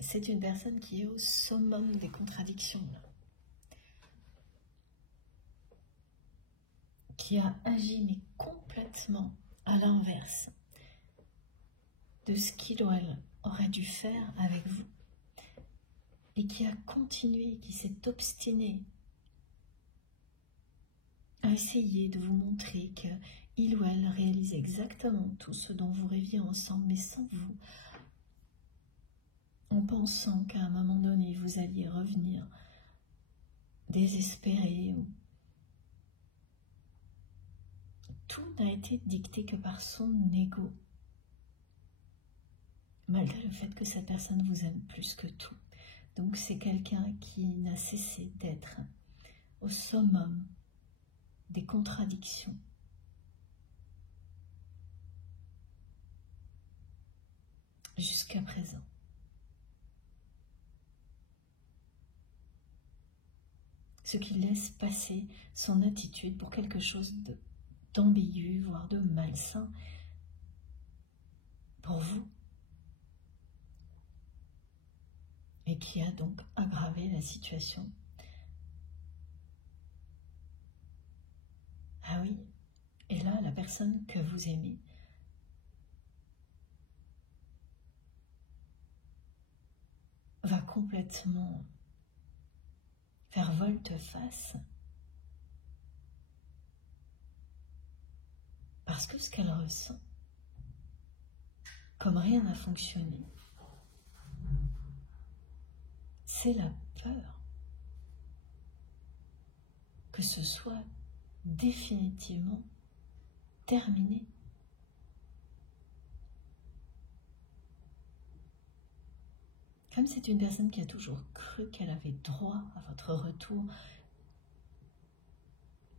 C'est une personne qui est au summum des contradictions, là. Qui a agi mais complètement à l'inverse de ce qu'il ou elle aurait dû faire avec vous, et qui a continué, qui s'est obstiné à essayer de vous montrer qu'il ou elle réalise exactement tout ce dont vous rêviez ensemble, mais sans vous, en pensant qu'à un moment donné vous alliez revenir désespéré. Tout n'a été dicté que par son ego, malgré le fait que cette personne vous aime plus que tout. Donc c'est quelqu'un qui n'a cessé d'être au summum des contradictions. Jusqu'à présent. Ce qui laisse passer son attitude pour quelque chose d'ambigu, voire de malsain pour vous, et qui a donc aggravé la situation. Ah oui, et là, la personne que vous aimez va complètement faire volte-face parce que ce qu'elle ressent, comme rien n'a fonctionné, c'est la peur que ce soit définitivement terminé. Comme c'est une personne qui a toujours cru qu'elle avait droit à votre retour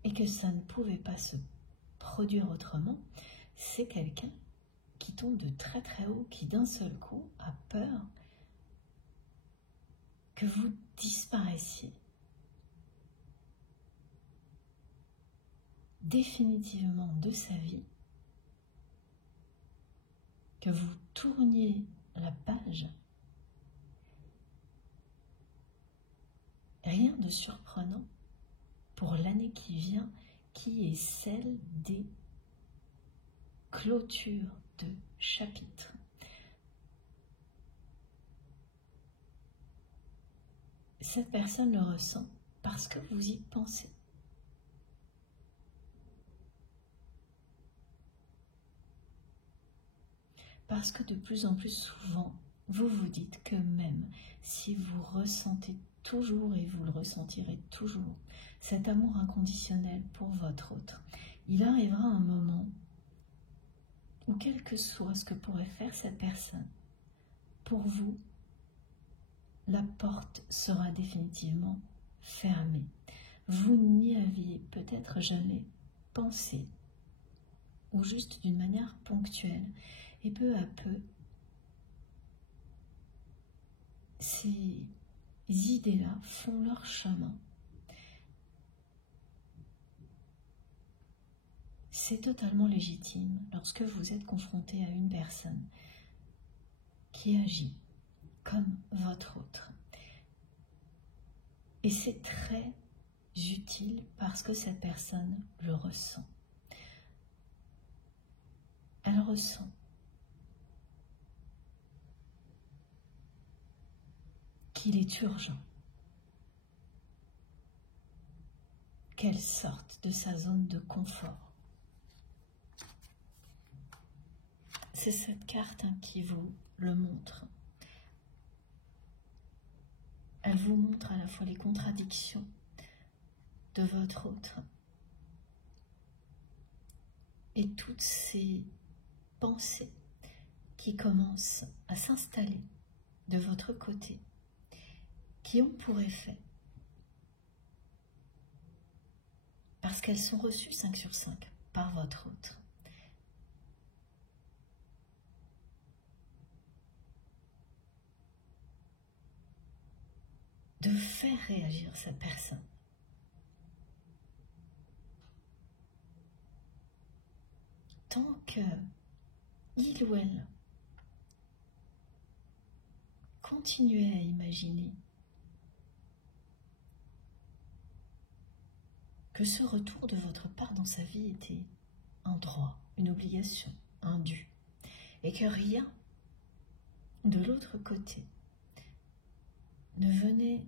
et que ça ne pouvait pas se produire autrement, c'est quelqu'un qui tombe de très très haut, qui d'un seul coup a peur que vous disparaissiez définitivement de sa vie, que vous tourniez la page. Rien de surprenant pour l'année qui vient, qui est celle des clôtures de chapitres. Cette personne le ressent parce que vous y pensez. Parce que de plus en plus souvent, vous vous dites que même si vous ressentez toujours, et vous le ressentirez toujours, cet amour inconditionnel pour votre autre, il arrivera un moment où quel que soit ce que pourrait faire cette personne, pour vous, la porte sera définitivement fermée. Vous n'y aviez peut-être jamais pensé, ou juste d'une manière ponctuelle, et peu à peu, ces idées-là font leur chemin. c'est totalement légitime lorsque vous êtes confronté à une personne qui agit comme votre autre. Et c'est très utile parce que cette personne le ressent. Elle ressent qu'il est urgent qu'elle sorte de sa zone de confort. C'est cette carte qui vous le montre. Elle vous montre à la fois les contradictions de votre autre et toutes ces pensées qui commencent à s'installer de votre côté, qui ont pour effet, parce qu'elles sont reçues 5 sur 5 par votre autre, de faire réagir cette personne. Tant que il ou elle continuait à imaginer que ce retour de votre part dans sa vie était un droit, une obligation, un dû, et que rien de l'autre côté ne venait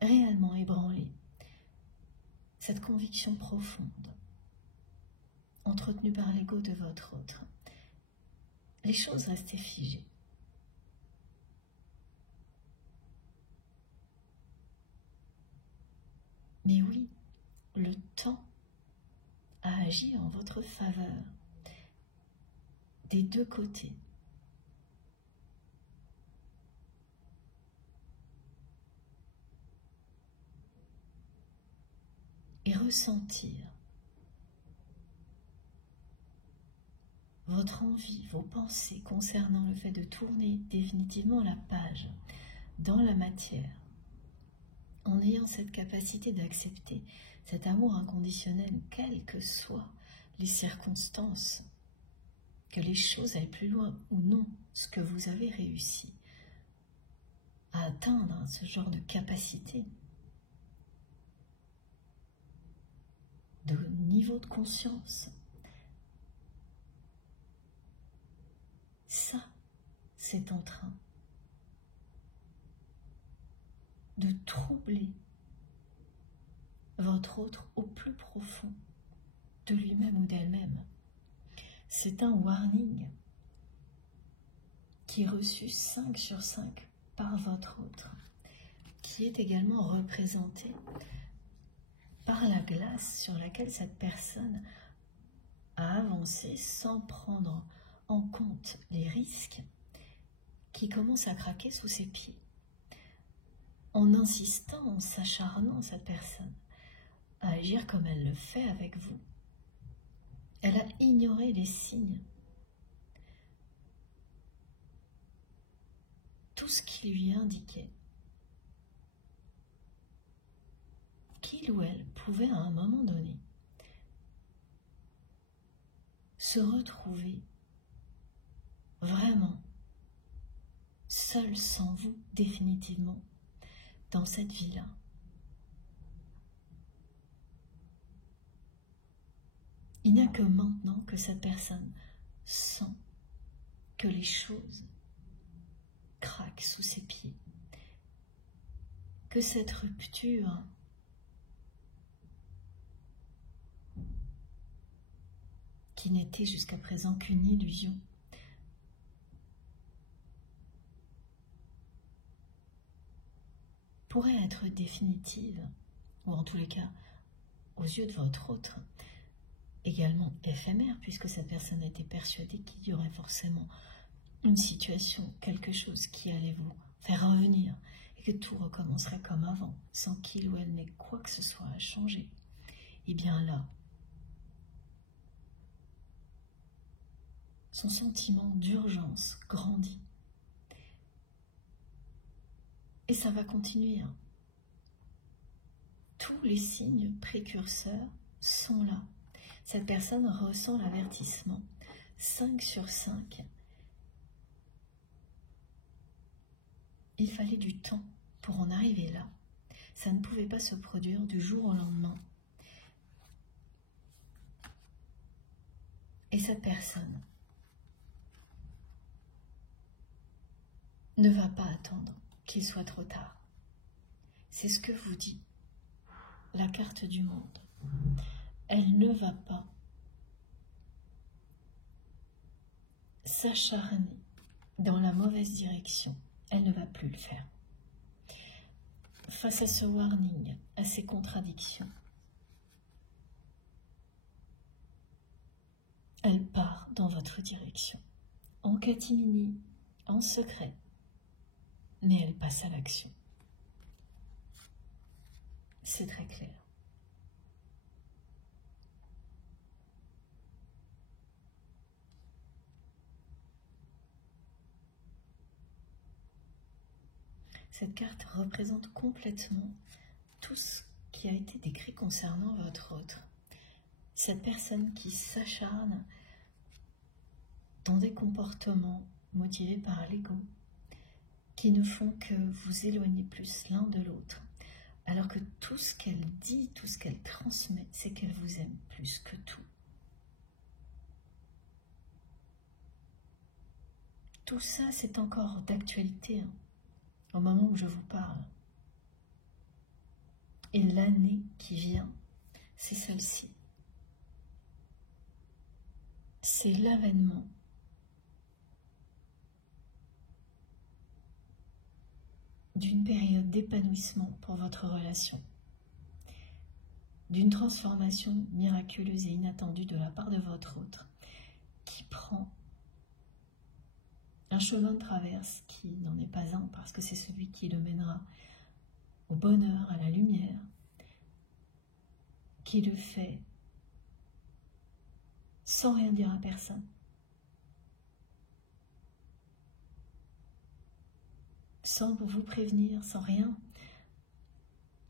réellement ébranler cette conviction profonde entretenue par l'ego de votre autre, les choses restaient figées. Mais oui, le temps a agi en votre faveur des deux côtés. Et ressentir votre envie, vos pensées concernant le fait de tourner définitivement la page dans la matière, en ayant cette capacité d'accepter cet amour inconditionnel, quelles que soient les circonstances, que les choses aillent plus loin ou non, ce que vous avez réussi à atteindre, ce genre de capacité, de niveau de conscience, ça, c'est en train de troubler votre autre au plus profond de lui-même ou d'elle-même. C'est un warning qui est reçu 5 sur 5 par votre autre, qui est également représenté par la glace sur laquelle cette personne a avancé sans prendre en compte les risques qui commencent à craquer sous ses pieds. En insistant, en s'acharnant, cette personne à agir comme elle le fait avec vous, elle a ignoré les signes. Tout ce qui lui indiquait qu'il ou elle pouvait à un moment donné se retrouver vraiment seul sans vous définitivement dans cette vie-là. Il n'y a que maintenant que cette personne sent que les choses craquent sous ses pieds, que cette rupture qui n'était jusqu'à présent qu'une illusion pourrait être définitive, ou en tous les cas, aux yeux de votre autre, également éphémère, puisque cette personne était persuadée qu'il y aurait forcément une situation, quelque chose qui allait vous faire revenir, et que tout recommencerait comme avant, sans qu'il ou elle n'ait quoi que ce soit à changer. Et bien là, son sentiment d'urgence grandit. Et ça va continuer. Tous les signes précurseurs sont là. Cette personne ressent l'avertissement. 5 sur 5. Il fallait du temps pour en arriver là. Ça ne pouvait pas se produire du jour au lendemain. Et cette personne ne va pas attendre qu'il soit trop tard. C'est ce que vous dit la carte du monde. Elle ne va pas s'acharner dans la mauvaise direction. Elle ne va plus le faire. Face à ce warning, à ces contradictions, elle part dans votre direction, en catimini, en secret, mais elle passe à l'action. C'est très clair. Cette carte représente complètement tout ce qui a été décrit concernant votre autre. Cette personne qui s'acharne dans des comportements motivés par l'ego, qui ne font que vous éloigner plus l'un de l'autre, alors que tout ce qu'elle dit, tout ce qu'elle transmet, c'est qu'elle vous aime plus que tout. Tout ça, c'est encore d'actualité, hein, au moment où je vous parle. Et l'année qui vient, c'est celle-ci. C'est l'avènement d'une période d'épanouissement pour votre relation, d'une transformation miraculeuse et inattendue de la part de votre autre, qui prend un chemin de traverse qui n'en est pas un, parce que c'est celui qui le mènera au bonheur, à la lumière, qui le fait sans rien dire à personne, sans vous prévenir, sans rien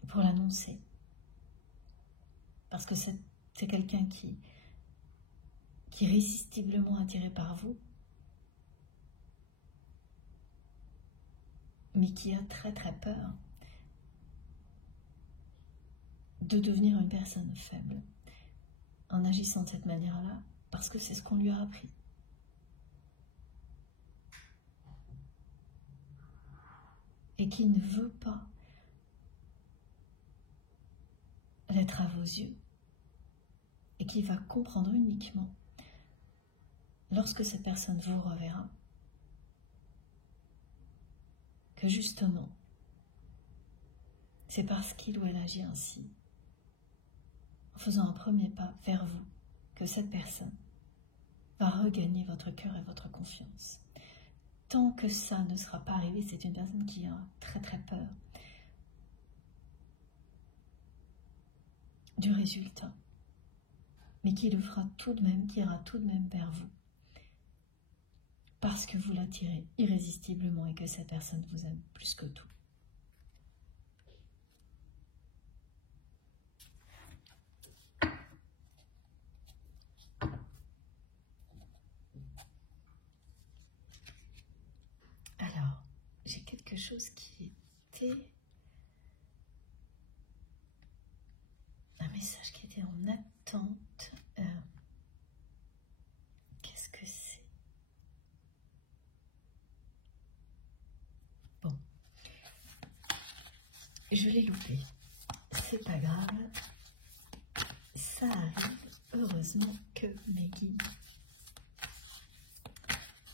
pour l'annoncer. Parce que c'est quelqu'un qui est irrésistiblement attiré par vous, mais qui a très très peur de devenir une personne faible en agissant de cette manière-là, parce que c'est ce qu'on lui a appris. Et qui ne veut pas l'être à vos yeux, et qui va comprendre uniquement lorsque cette personne vous reverra que justement c'est parce qu'il ou elle agit ainsi, en faisant un premier pas vers vous, que cette personne va regagner votre cœur et votre confiance. Tant que ça ne sera pas arrivé, c'est une personne qui a très très peur du résultat, mais qui le fera tout de même, qui ira tout de même vers vous, parce que vous l'attirez irrésistiblement et que cette personne vous aime plus que tout. Alors, j'ai quelque chose qui était... un message qui était en attente. Qu'est-ce que c'est? Bon. Je l'ai loupé. C'est pas grave. Ça arrive. Heureusement que mes guides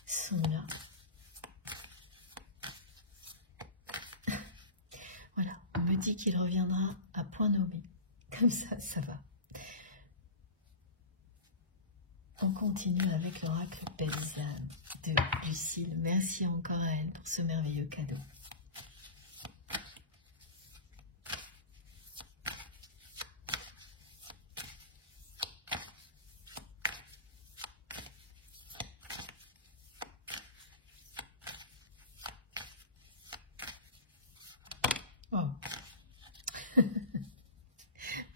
sont là. Voilà, on me dit qu'il reviendra à point nommé. Comme ça va. On continue avec l'oracle Belles âmes de Lucille. Merci encore à elle pour ce merveilleux cadeau. Oh.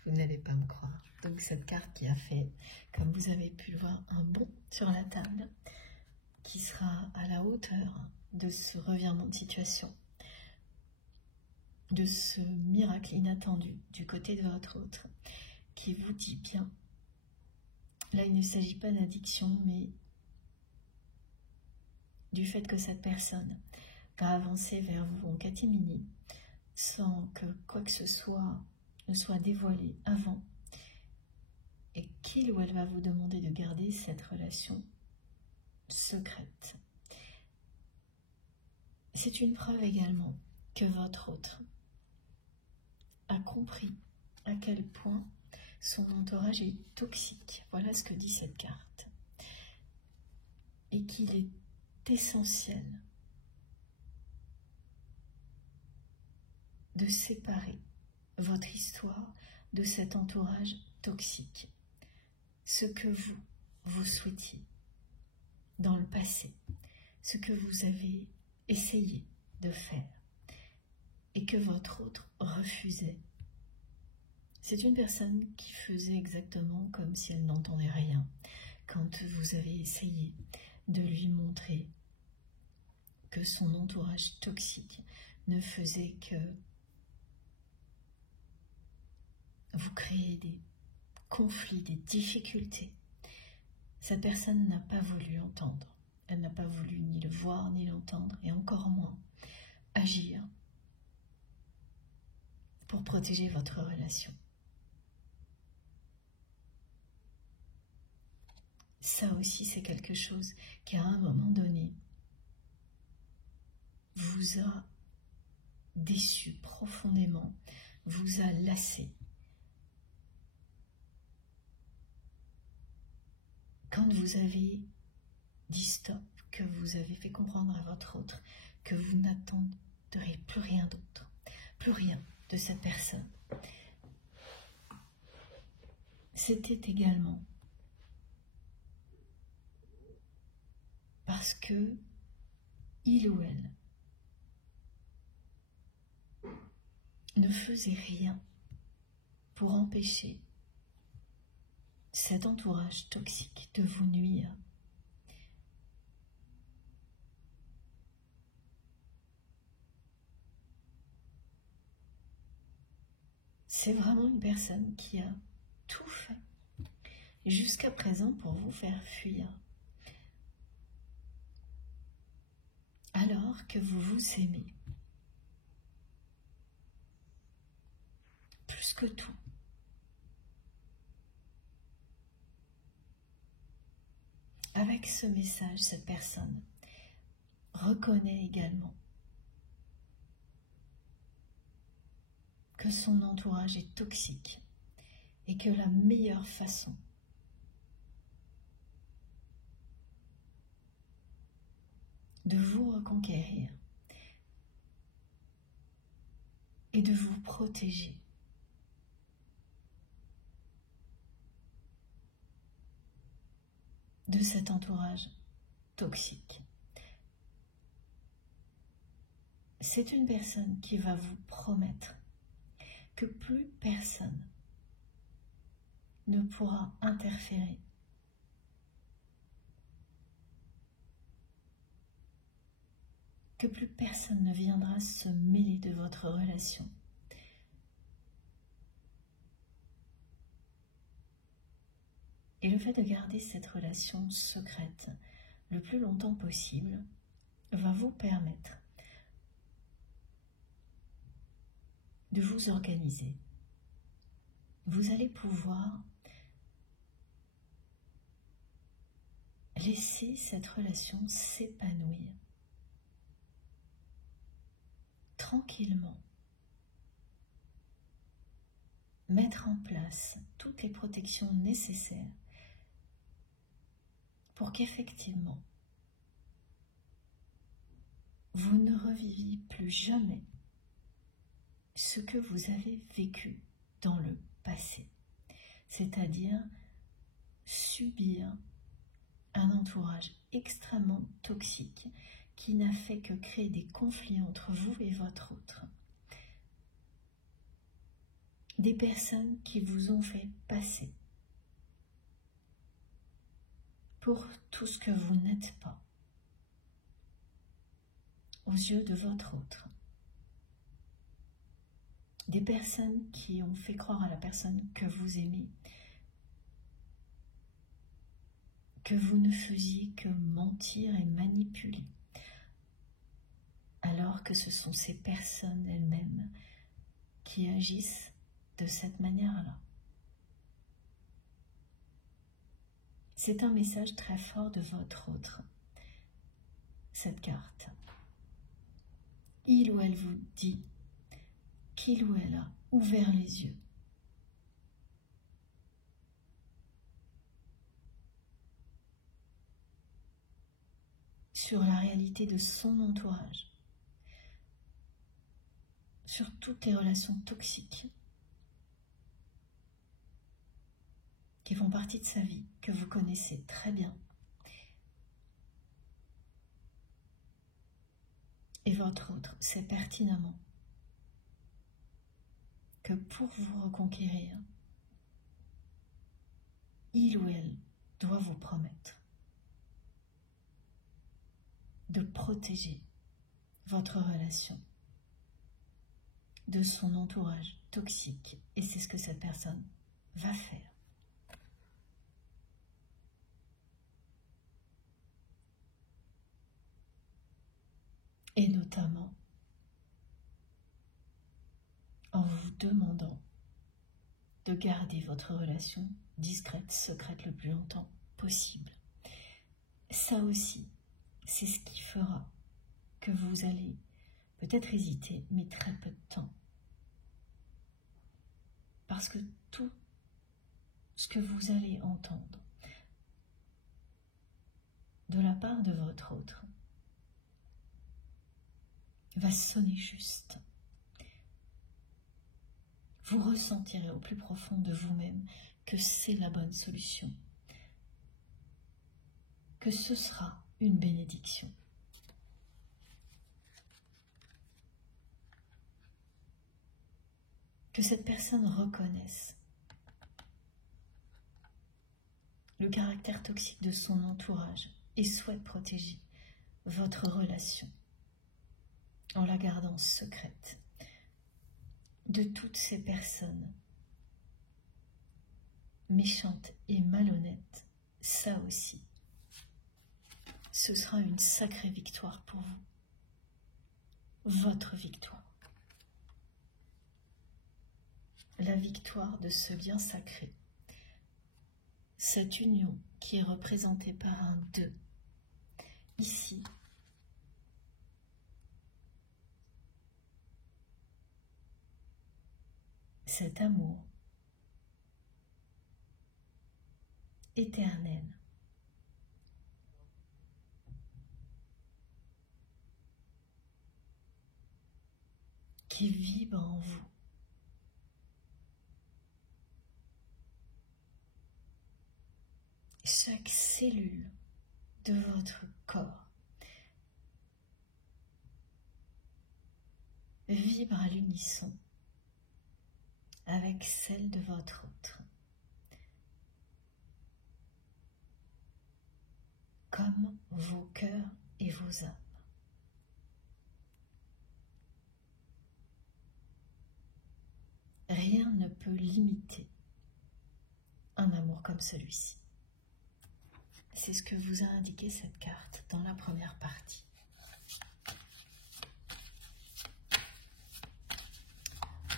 Vous n'allez pas me croire. Donc cette carte qui a fait, comme vous avez pu le voir, un bond sur la table qui sera à la hauteur de ce revirement de situation, de ce miracle inattendu du côté de votre autre qui vous dit bien. Là, il ne s'agit pas d'addiction, mais du fait que cette personne va avancer vers vous en catimini sans que quoi que ce soit ne soit dévoilé avant, et qu'il ou elle va vous demander de garder cette relation secrète. C'est une preuve également que votre autre a compris à quel point son entourage est toxique. Voilà ce que dit cette carte. Et qu'il est essentiel de séparer votre histoire de cet entourage toxique. Ce que vous souhaitiez dans le passé, ce que vous avez essayé de faire et que votre autre refusait. C'est une personne qui faisait exactement comme si elle n'entendait rien quand vous avez essayé de lui montrer que son entourage toxique ne faisait que vous créer des conflits, des difficultés. Cette personne n'a pas voulu entendre. Elle n'a pas voulu ni le voir ni l'entendre, et encore moins agir pour protéger votre relation. Ça aussi, c'est quelque chose qui, à un moment donné, vous a déçu profondément, vous a lassé. Quand vous avez dit stop, que vous avez fait comprendre à votre autre que vous n'attendrez plus rien d'autre, plus rien de cette personne, c'était également parce que il ou elle ne faisait rien pour empêcher cet entourage toxique de vous nuire. C'est vraiment une personne qui a tout fait jusqu'à présent pour vous faire fuir. Alors que vous vous aimez plus que tout. Avec ce message, cette personne reconnaît également que son entourage est toxique et que la meilleure façon de vous reconquérir et de vous protéger de cet entourage toxique. C'est une personne qui va vous promettre que plus personne ne pourra interférer que plus personne ne viendra se mêler de votre relation. Et le fait de garder cette relation secrète le plus longtemps possible va vous permettre de vous organiser. Vous allez pouvoir laisser cette relation s'épanouir tranquillement, mettre en place toutes les protections nécessaires pour qu'effectivement vous ne reviviez plus jamais ce que vous avez vécu dans le passé, c'est-à-dire subir un entourage extrêmement toxique qui n'a fait que créer des conflits entre vous et votre autre. Des personnes qui vous ont fait passer pour tout ce que vous n'êtes pas aux yeux de votre autre. Des personnes qui ont fait croire à la personne que vous aimez que vous ne faisiez que mentir et manipuler, alors que ce sont ces personnes elles-mêmes qui agissent de cette manière-là. C'est un message très fort de votre autre, cette carte. Il ou elle vous dit qu'il ou elle a ouvert les yeux sur la réalité de son entourage, sur toutes les relations toxiques qui font partie de sa vie, que vous connaissez très bien. Et votre autre sait pertinemment que pour vous reconquérir, il ou elle doit vous promettre de protéger votre relation de son entourage toxique. Et c'est ce que cette personne va faire. Et notamment en vous demandant de garder votre relation discrète, secrète le plus longtemps possible. Ça aussi, c'est ce qui fera que vous allez peut-être hésiter, mais très peu de temps. Parce que tout ce que vous allez entendre de la part de votre autre va sonner juste. Vous ressentirez au plus profond de vous-même que c'est la bonne solution, que ce sera une bénédiction. Que cette personne reconnaisse le caractère toxique de son entourage et souhaite protéger votre relation en la gardant secrète de toutes ces personnes méchantes et malhonnêtes. Ça aussi, ce sera une sacrée victoire pour vous, votre victoire, la victoire de ce lien sacré, cette union qui est représentée par un 2 ici. Cet amour éternel qui vibre en vous. Chaque cellule de votre corps vibre à l'unisson avec celle de votre autre, comme vos cœurs et vos âmes. Rien ne peut limiter un amour comme celui-ci. C'est ce que vous a indiqué cette carte dans la première partie.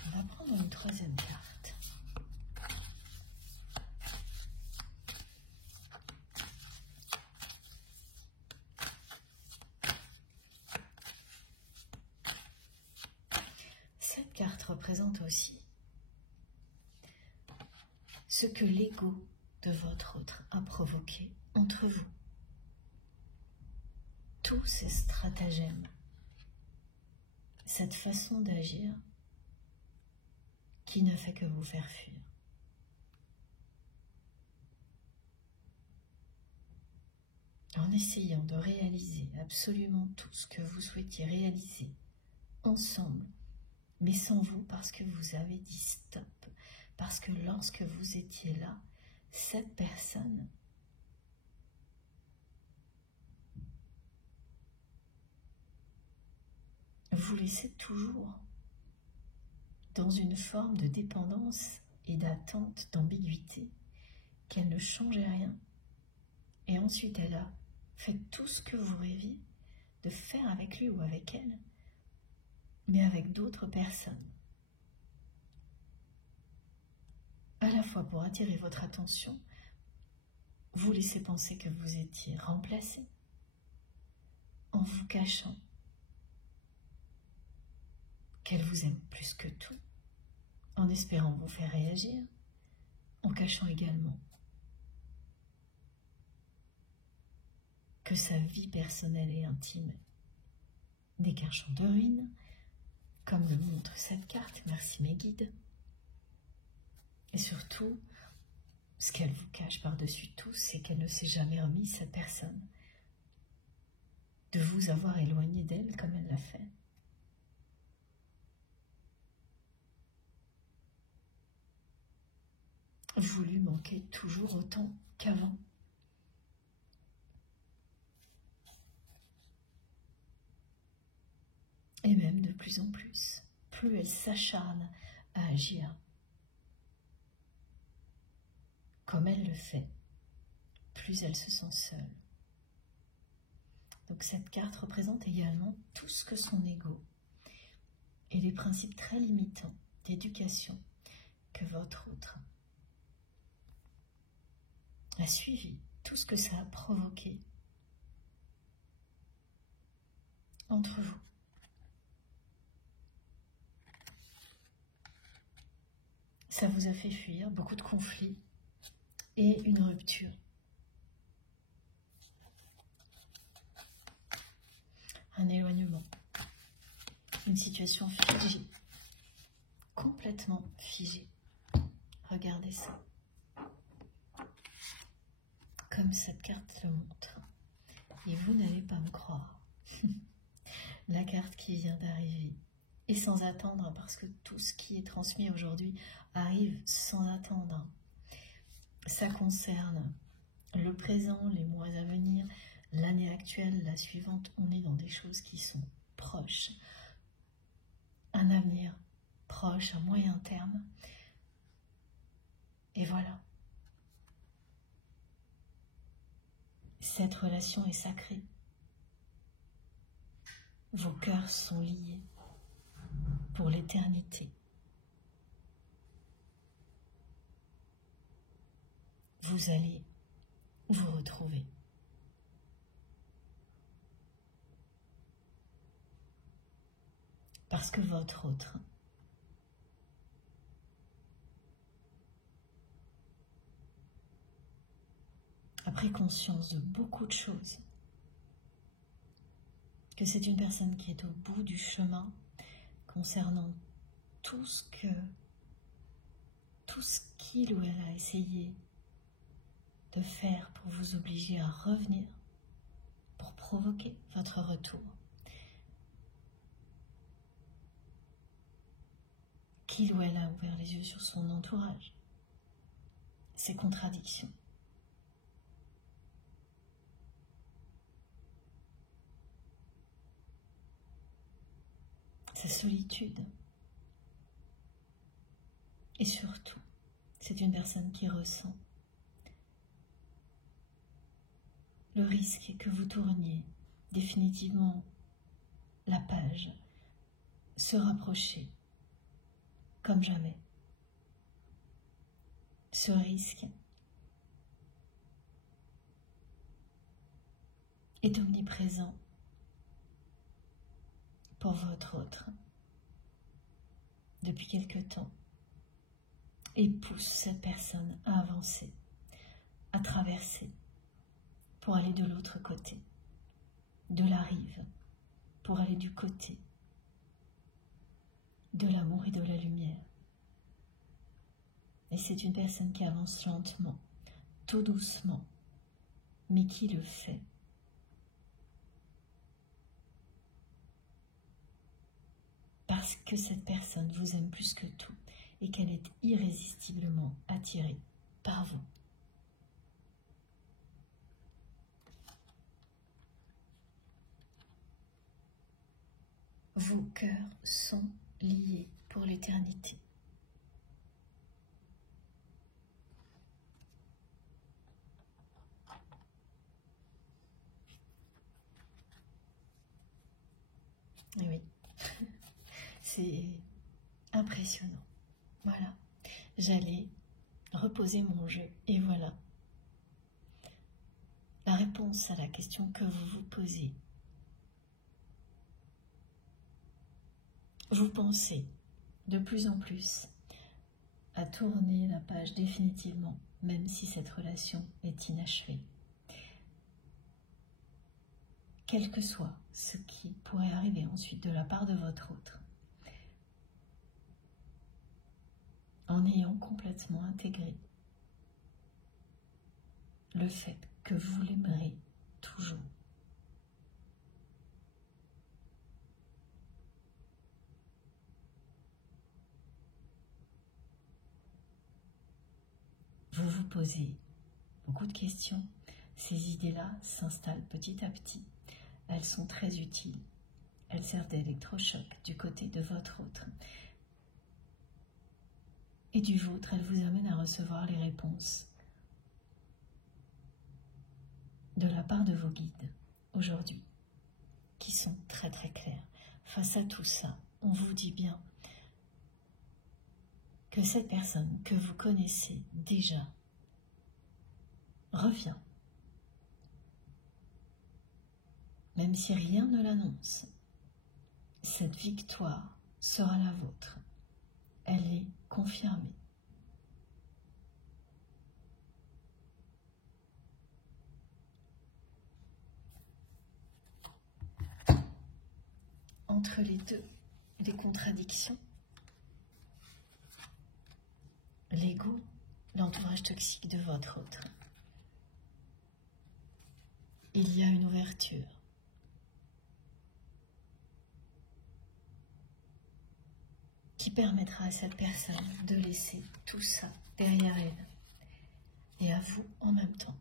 On va prendre une troisième carte. Cette carte représente aussi ce que l'ego de votre autre a provoqué entre vous. Tous ces stratagèmes, cette façon d'agir qui ne fait que vous faire fuir. En essayant de réaliser absolument tout ce que vous souhaitiez réaliser ensemble, mais sans vous parce que vous avez dit stop, parce que lorsque vous étiez là, cette personne vous laissez toujours dans une forme de dépendance et d'attente, d'ambiguïté, qu'elle ne changeait rien. Et ensuite, elle a fait tout ce que vous rêviez de faire avec lui ou avec elle, mais avec d'autres personnes. À la fois pour attirer votre attention, vous laissez penser que vous étiez remplacé en vous cachant, qu'elle vous aime plus que tout, en espérant vous faire réagir, en cachant également que sa vie personnelle et intime n'est qu'un champ de ruines, comme le montre cette carte, merci mes guides. Et surtout, ce qu'elle vous cache par-dessus tout, c'est qu'elle ne s'est jamais remise, cette personne, de vous avoir éloigné d'elle comme elle l'a fait. Vous lui manquez toujours autant qu'avant. Et même de plus en plus, plus elle s'acharne à agir comme elle le fait, plus elle se sent seule. Donc cette carte représente également tout ce que son ego et les principes très limitants d'éducation que votre autre a suivi, tout ce que ça a provoqué entre vous. Ça vous a fait fuir beaucoup de conflits et une rupture. Un éloignement, une situation figée, complètement figée. Regardez ça, comme cette carte le montre. Et vous n'allez pas me croire. La carte qui vient d'arriver, et sans attendre, parce que tout ce qui est transmis aujourd'hui arrive sans attendre. Ça concerne le présent, les mois à venir, l'année actuelle, la suivante. On est dans des choses qui sont proches. Un avenir proche, à moyen terme. Et voilà. Cette relation est sacrée. Vos cœurs sont liés pour l'éternité. Vous allez vous retrouver. Parce que votre autre a pris conscience de beaucoup de choses, que c'est une personne qui est au bout du chemin concernant tout ce qu'il ou elle a essayé de faire pour vous obliger à revenir, pour provoquer votre retour. Qu'il ou elle a ouvert les yeux sur son entourage, ses contradictions. Sa solitude. Et surtout, c'est une personne qui ressent le risque que vous tourniez définitivement la page, se rapprocher comme jamais. Ce risque est omniprésent pour votre autre depuis quelque temps et pousse cette personne à avancer, à traverser pour aller de l'autre côté, de la rive, pour aller du côté de l'amour et de la lumière. Et c'est une personne qui avance lentement, tout doucement, mais qui le fait. Parce que cette personne vous aime plus que tout et qu'elle est irrésistiblement attirée par vous. Vos cœurs sont liés pour l'éternité. Oui, c'est impressionnant. Voilà, j'allais reposer mon jeu et voilà. La réponse à la question que vous vous posez. Vous pensez de plus en plus à tourner la page définitivement, même si cette relation est inachevée. Quel que soit ce qui pourrait arriver ensuite de la part de votre autre, en ayant complètement intégré le fait que vous l'aimerez toujours. Vous vous posez beaucoup de questions. Ces idées-là s'installent petit à petit. Elles sont très utiles. Elles servent d'électrochoc du côté de votre autre. Et du vôtre, elles vous amènent à recevoir les réponses de la part de vos guides aujourd'hui, qui sont très très clairs. Face à tout ça, on vous dit bien que cette personne que vous connaissez déjà revient. Même si rien ne l'annonce, cette victoire sera la vôtre. Elle est confirmée. Entre les deux, des contradictions. L'ego, l'entourage toxique de votre autre. Il y a une ouverture. Qui permettra à cette personne de laisser tout ça derrière elle et à vous en même temps.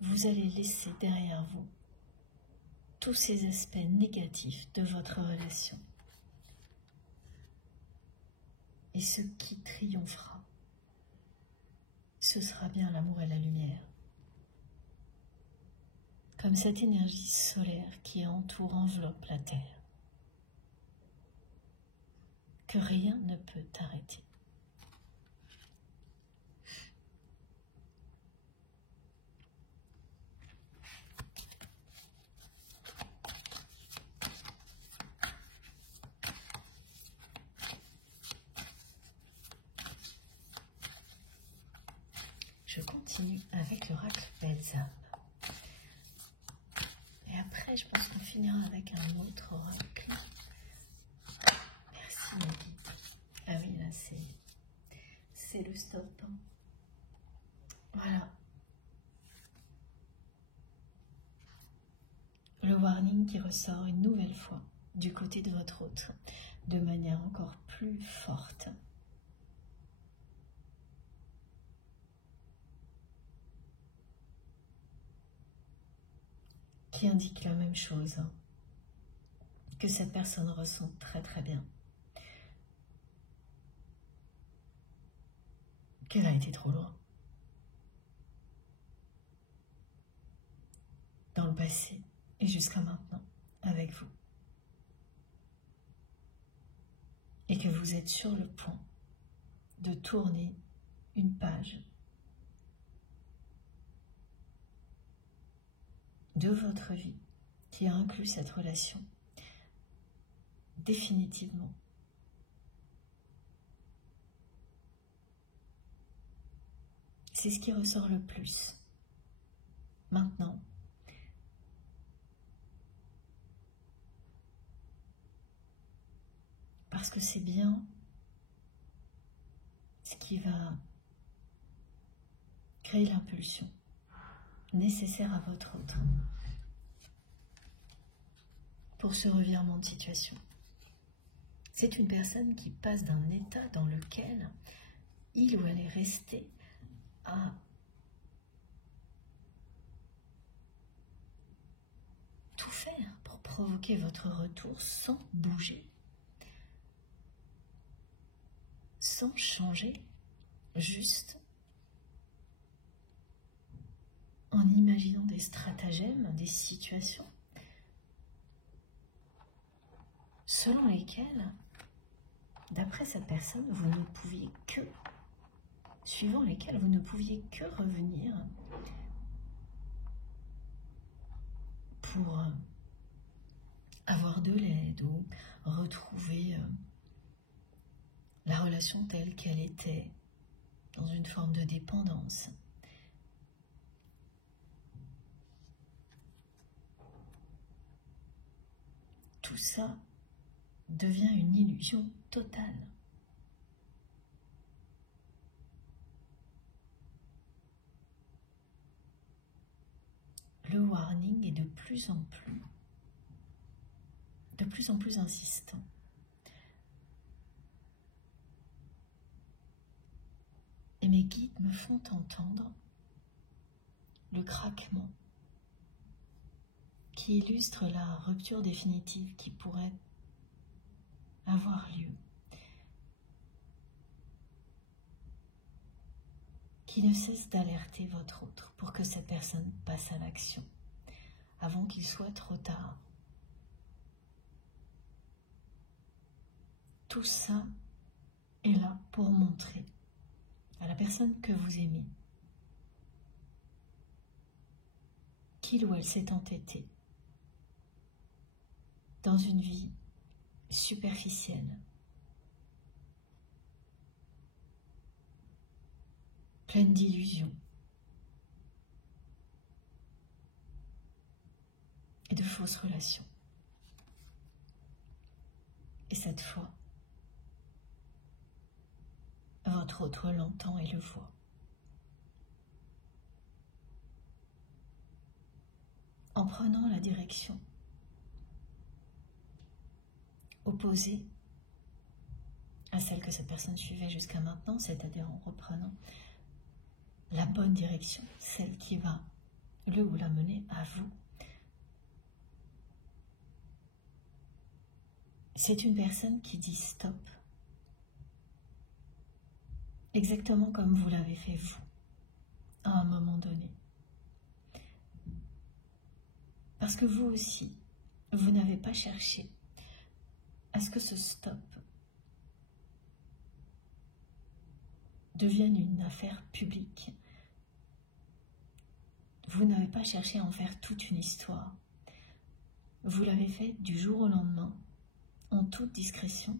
Vous allez laisser derrière vous tous ces aspects négatifs de votre relation. Et ce qui triomphera, ce sera bien l'amour et la lumière. Comme cette énergie solaire qui entoure, enveloppe la Terre. Que rien ne peut arrêter. Je continue avec l'oracle Belsame. Et après, je pense qu'on finira avec un autre oracle. Merci, mon guide. Ah oui, là, c'est le stop. Voilà. Le warning qui ressort une nouvelle fois du côté de votre autre, de manière encore plus forte. Qui indique la même chose, que cette personne ressent très très bien. Qu'elle a été trop loin. Dans le passé et jusqu'à maintenant, avec vous. Et que vous êtes sur le point de tourner une page de votre vie qui a inclus cette relation définitivement. C'est ce qui ressort le plus. Maintenant, parce que c'est bien ce qui va créer l'impulsion nécessaire à votre autre pour ce revirement de situation. C'est une personne qui passe d'un état dans lequel il ou elle est resté à tout faire pour provoquer votre retour sans bouger, sans changer, juste en imaginant des stratagèmes, des situations selon lesquelles, d'après cette personne, vous ne pouviez que, suivant lesquelles vous ne pouviez que revenir pour avoir de l'aide ou retrouver la relation telle qu'elle était, dans une forme de dépendance. Tout ça devient une illusion totale. Le warning est de plus en plus insistant. Et mes guides me font entendre le craquement qui illustre la rupture définitive qui pourrait avoir lieu, qui ne cesse d'alerter votre autre pour que cette personne passe à l'action avant qu'il soit trop tard. Tout ça est là pour montrer à la personne que vous aimez qu'il ou elle s'est entêté dans une vie superficielle, pleine d'illusions et de fausses relations. Et cette fois, votre autre l'entend et le voit. En prenant la direction opposée à celle que cette personne suivait jusqu'à maintenant, c'est-à-dire en reprenant la bonne direction, celle qui va le ou la mener à vous. C'est une personne qui dit stop, exactement comme vous l'avez fait vous, à un moment donné. Parce que vous aussi, vous n'avez pas cherché à ce que ce stop devienne une affaire publique. Vous n'avez pas cherché à en faire toute une histoire. Vous l'avez fait du jour au lendemain, en toute discrétion,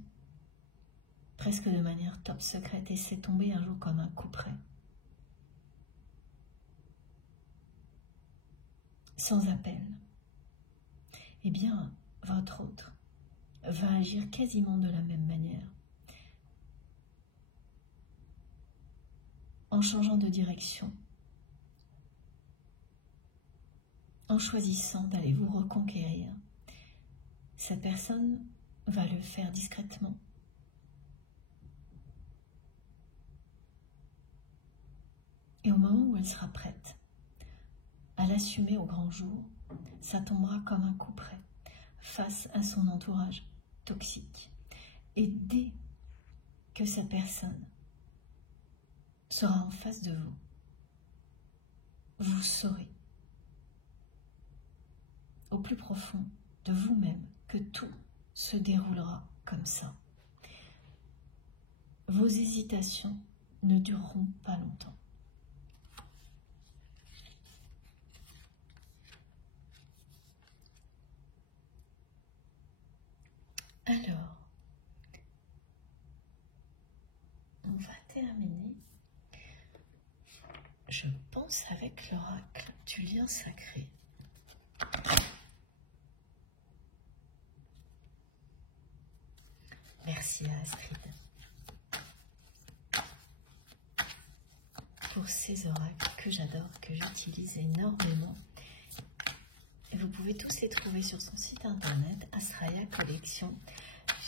presque de manière top secrète, et c'est tombé un jour comme un coup près. Sans appel. Eh bien, votre autre va agir quasiment de la même manière. En changeant de direction, en choisissant d'aller vous reconquérir, cette personne va le faire discrètement. Et au moment où elle sera prête à l'assumer au grand jour, ça tombera comme un coup près face à son entourage toxique. Et dès que cette personne sera en face de vous, vous saurez au plus profond de vous-même que tout se déroulera comme ça. Vos hésitations ne dureront pas longtemps. Alors, on va terminer, je pense, avec l'oracle du lien sacré. Merci à Astrid pour ces oracles que j'adore, que j'utilise énormément. Et vous pouvez tous les trouver sur son site internet, Astraya Collection.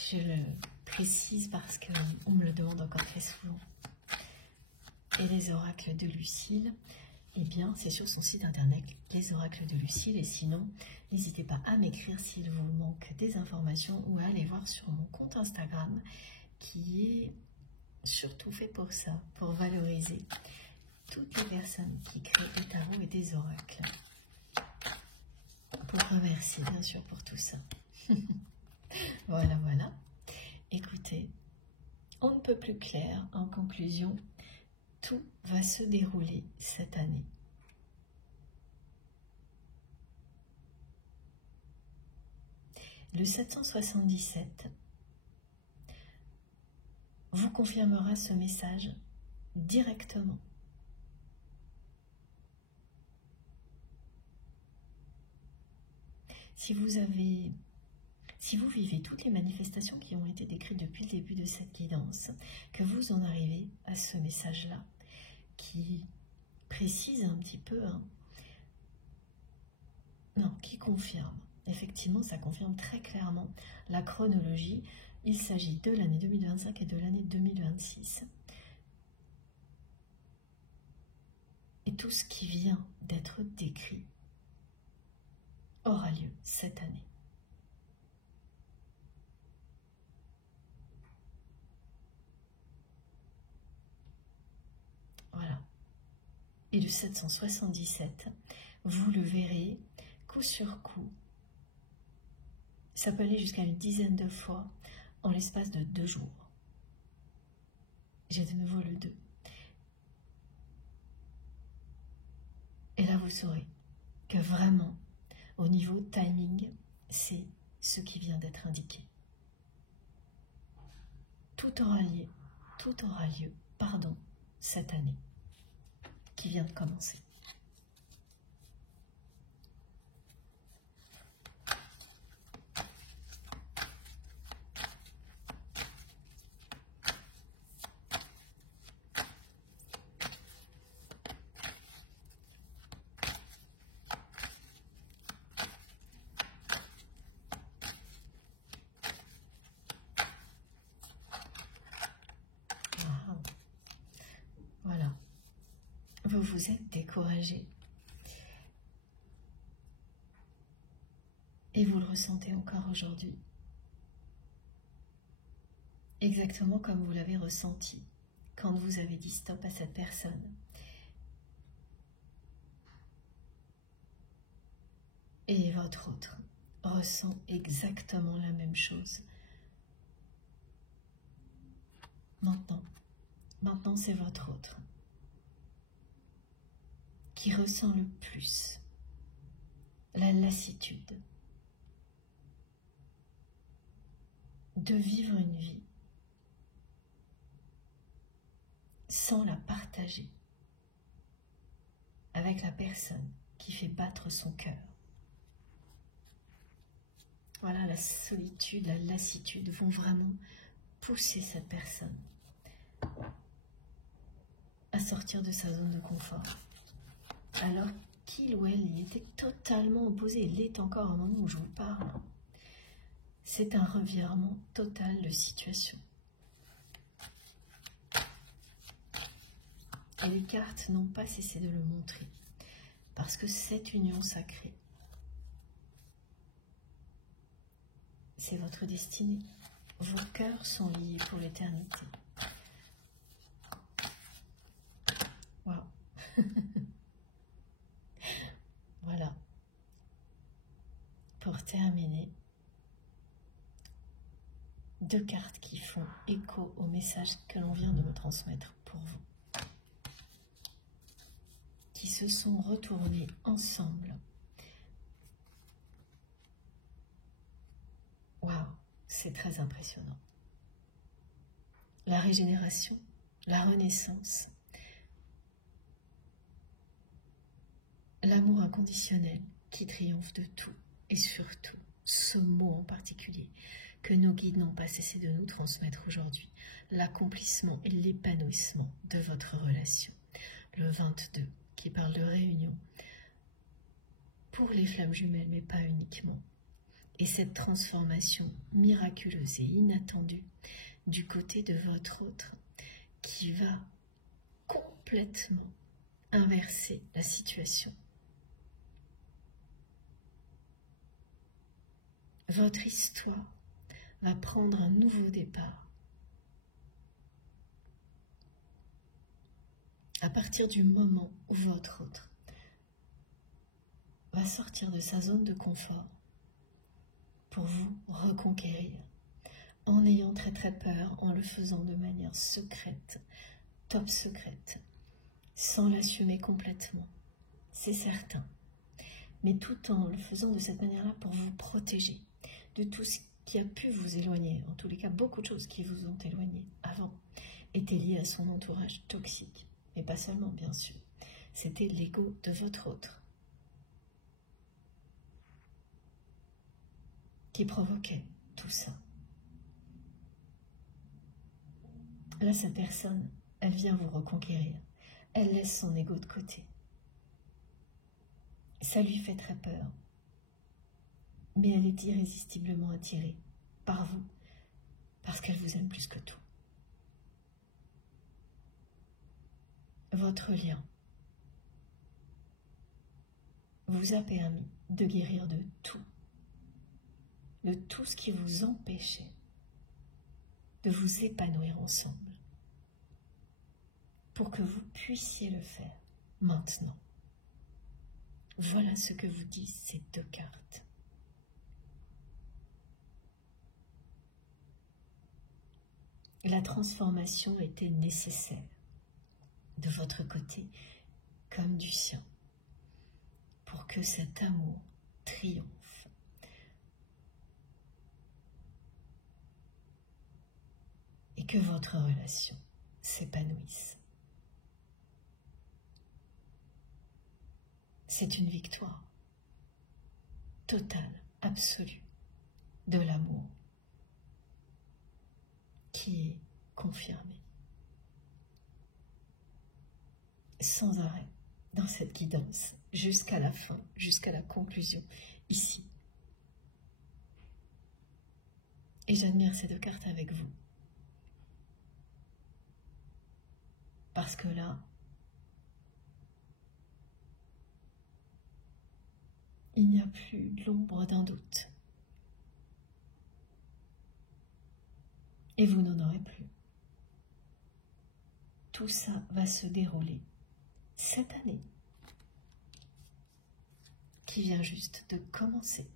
Je le précise parce qu'on me le demande encore très souvent. Et les oracles de Lucille, eh bien, c'est sur son site internet, Les Oracles de Lucile. Et sinon, n'hésitez pas à m'écrire s'il vous manque des informations ou à aller voir sur mon compte Instagram qui est surtout fait pour ça, pour valoriser toutes les personnes qui créent des tarots et des oracles. Pour remercier, bien sûr, pour tout ça. Voilà, voilà. Écoutez, on ne peut plus clair. En conclusion, tout va se dérouler cette année. Le 777 vous confirmera ce message directement. Si vous vivez toutes les manifestations qui ont été décrites depuis le début de cette guidance, que vous en arrivez à ce message-là, qui précise un petit peu, non, qui confirme. Effectivement, ça confirme très clairement la chronologie. Il s'agit de l'année 2025 et de l'année 2026. Et tout ce qui vient d'être décrit aura lieu cette année. Voilà. Et le 777, vous le verrez coup sur coup. Ça peut aller jusqu'à une dizaine de fois en l'espace de 2 jours. J'ai de nouveau le 2. Et là, vous saurez que vraiment, au niveau timing, c'est ce qui vient d'être indiqué. Tout aura lieu, cette année qui vient de commencer. Voilà. Vous vous êtes découragé. Et vous le ressentez encore aujourd'hui. Exactement comme vous l'avez ressenti quand vous avez dit stop à cette personne. Et votre autre ressent exactement la même chose. Maintenant c'est votre autre qui ressent le plus la lassitude de vivre une vie sans la partager avec la personne qui fait battre son cœur. Voilà, la solitude, la lassitude vont vraiment pousser cette personne à sortir de sa zone de confort. Alors qu'il ou elle y était totalement opposé, il l'est encore au moment où je vous parle. C'est un revirement total de situation. Et les cartes n'ont pas cessé de le montrer, parce que cette union sacrée, c'est votre destinée. Vos cœurs sont liés pour l'éternité. Waouh. Voilà. Pour terminer, 2 cartes qui font écho au message que l'on vient de me transmettre pour vous, qui se sont retournées ensemble. Waouh, c'est très impressionnant. La régénération, la renaissance, l'amour inconditionnel qui triomphe de tout, et surtout ce mot en particulier que nos guides n'ont pas cessé de nous transmettre aujourd'hui, l'accomplissement et l'épanouissement de votre relation. Le 22 qui parle de réunion pour les flammes jumelles, mais pas uniquement. Et cette transformation miraculeuse et inattendue du côté de votre autre qui va complètement inverser la situation. Votre histoire va prendre un nouveau départ. À partir du moment où votre autre va sortir de sa zone de confort pour vous reconquérir, en ayant très très peur, en le faisant de manière secrète, top secrète, sans l'assumer complètement, c'est certain. Mais tout en le faisant de cette manière-là pour vous protéger de tout ce qui a pu vous éloigner. En tous les cas, beaucoup de choses qui vous ont éloigné avant étaient liées à son entourage toxique. Mais pas seulement, bien sûr. C'était l'ego de votre autre qui provoquait tout ça. Là, cette personne, elle vient vous reconquérir. Elle laisse son ego de côté. Ça lui fait très peur. Mais elle est irrésistiblement attirée par vous, parce qu'elle vous aime plus que tout. Votre lien vous a permis de guérir de tout ce qui vous empêchait de vous épanouir ensemble, pour que vous puissiez le faire maintenant. Voilà ce que vous disent ces deux cartes. La transformation était nécessaire, de votre côté comme du sien, pour que cet amour triomphe. Et que votre relation s'épanouisse. C'est une victoire totale, absolue de l'amour qui est confirmée sans arrêt dans cette guidance jusqu'à la fin, jusqu'à la conclusion ici. Et j'admire ces deux cartes avec vous. Parce que là, il n'y a plus l'ombre d'un doute. Et vous n'en aurez plus. Tout ça va se dérouler cette année qui vient juste de commencer.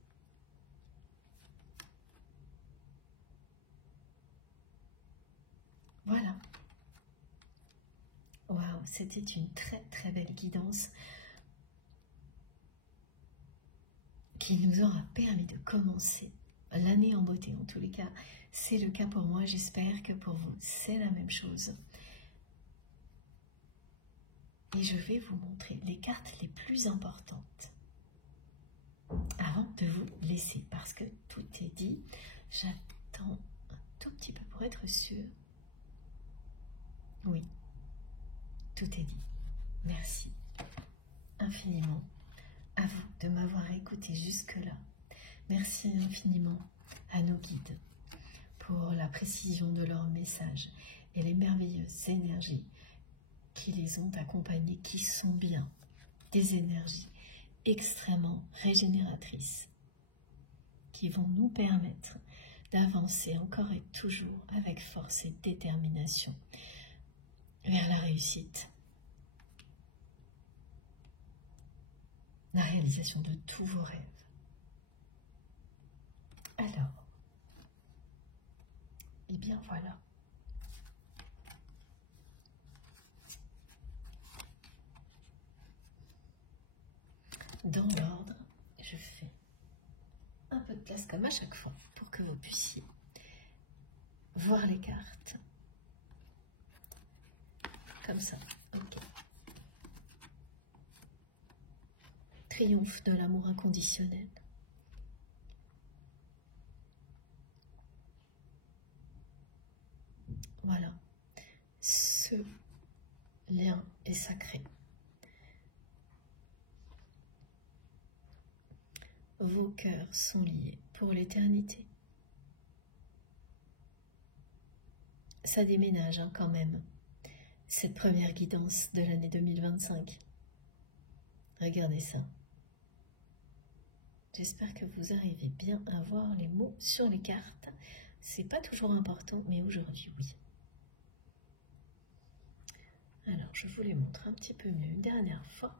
Voilà. Waouh, c'était une très très belle guidance qui nous aura permis de commencer l'année en beauté. En tous les cas, c'est le cas pour moi. J'espère que pour vous, c'est la même chose. Et je vais vous montrer les cartes les plus importantes avant de vous laisser, parce que tout est dit. J'attends un tout petit peu pour être sûre. Oui, tout est dit. Merci infiniment à vous de m'avoir écouté jusque-là. Merci infiniment à nos guides pour la précision de leurs messages et les merveilleuses énergies qui les ont accompagnés, qui sont bien des énergies extrêmement régénératrices, qui vont nous permettre d'avancer encore et toujours avec force et détermination vers la réussite, la réalisation de tous vos rêves. Alors, et bien voilà. Dans l'ordre, je fais un peu de place comme à chaque fois pour que vous puissiez voir les cartes. Comme ça, ok. Triomphe de l'amour inconditionnel. Voilà. Ce lien est sacré. Vos cœurs sont liés pour l'éternité. Ça déménage quand même. cette première guidance de l'année 2025. Regardez ça. J'espère que vous arrivez bien à voir les mots sur les cartes. C'est pas toujours important, mais aujourd'hui, oui. Alors, je vous les montre un petit peu mieux une dernière fois.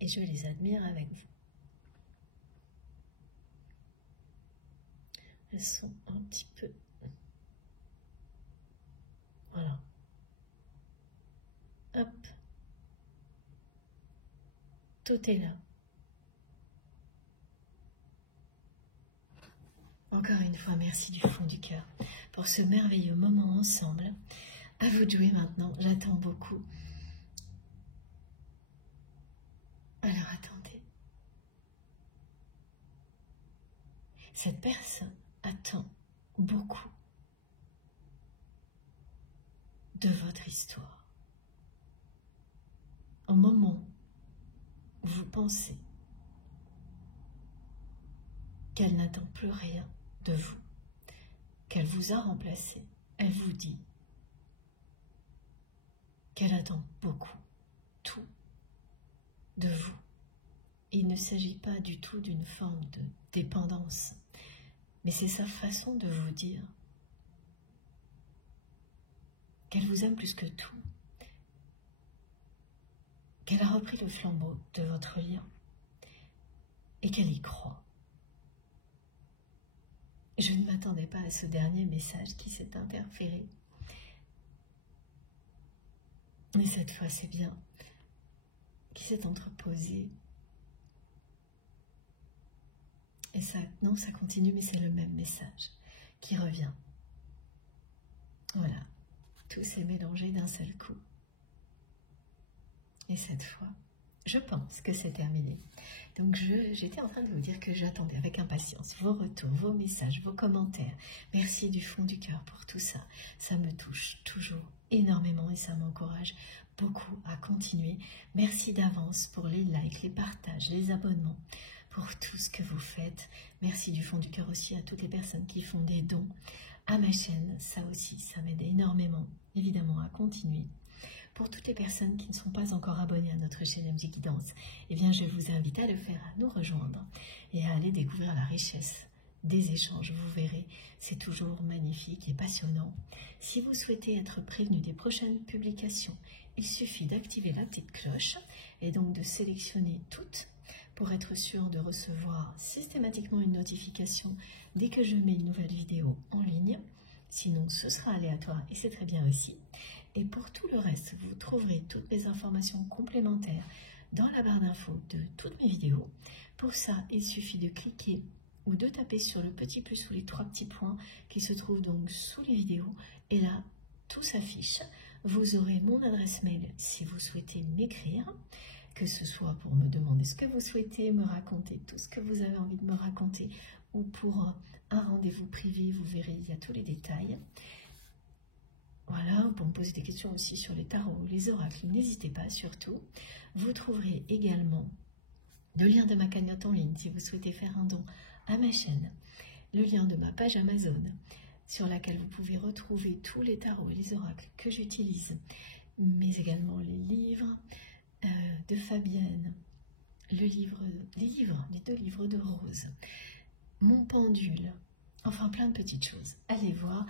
Et je les admire avec vous. Elles sont un petit peu... Voilà. Hop. Tout est là. Encore une fois, merci du fond du cœur pour ce merveilleux moment ensemble. À vous de jouer maintenant, j'attends beaucoup. Alors attendez. Cette personne attend beaucoup de votre histoire. Au moment où vous pensez qu'elle n'attend plus rien de vous, qu'elle vous a remplacé, elle vous dit qu'elle attend beaucoup, tout de vous. Il ne s'agit pas du tout d'une forme de dépendance, mais c'est sa façon de vous dire qu'elle vous aime plus que tout, qu'elle a repris le flambeau de votre lien et qu'elle y croit. Je ne m'attendais pas à ce dernier message qui s'est interféré. Mais cette fois, c'est bien qui s'est entreposé. Et ça, non, ça continue, mais c'est le même message qui revient. Voilà, tout s'est mélangé d'un seul coup. Et cette fois, je pense que c'est terminé. Donc j'étais en train de vous dire que j'attendais avec impatience vos retours, vos messages, vos commentaires. Merci du fond du cœur pour tout ça. Ça me touche toujours énormément et ça m'encourage beaucoup à continuer. Merci d'avance pour les likes, les partages, les abonnements, pour tout ce que vous faites. Merci du fond du cœur aussi à toutes les personnes qui font des dons à ma chaîne. Ça aussi, ça m'aide énormément, évidemment, à continuer. Pour toutes les personnes qui ne sont pas encore abonnées à notre chaîne MJ Guidance, eh bien, je vous invite à le faire, à nous rejoindre et à aller découvrir la richesse des échanges. Vous verrez, c'est toujours magnifique et passionnant. Si vous souhaitez être prévenu des prochaines publications, il suffit d'activer la petite cloche et donc de sélectionner toutes pour être sûr de recevoir systématiquement une notification dès que je mets une nouvelle vidéo en ligne. Sinon, ce sera aléatoire et c'est très bien aussi. Et pour tout le reste, vous trouverez toutes les informations complémentaires dans la barre d'infos de toutes mes vidéos. Pour ça, il suffit de cliquer ou de taper sur le petit plus ou les trois petits points qui se trouvent donc sous les vidéos. Et là, tout s'affiche. Vous aurez mon adresse mail si vous souhaitez m'écrire, que ce soit pour me demander ce que vous souhaitez, me raconter tout ce que vous avez envie de me raconter, ou pour un rendez-vous privé, vous verrez, il y a tous les détails. Voilà, pour me poser des questions aussi sur les tarots, les oracles, n'hésitez pas surtout. Vous trouverez également le lien de ma cagnotte en ligne si vous souhaitez faire un don à ma chaîne, le lien de ma page Amazon sur laquelle vous pouvez retrouver tous les tarots et les oracles que j'utilise, mais également les livres de Fabienne, les deux livres de Rose, mon pendule, enfin plein de petites choses. Allez voir.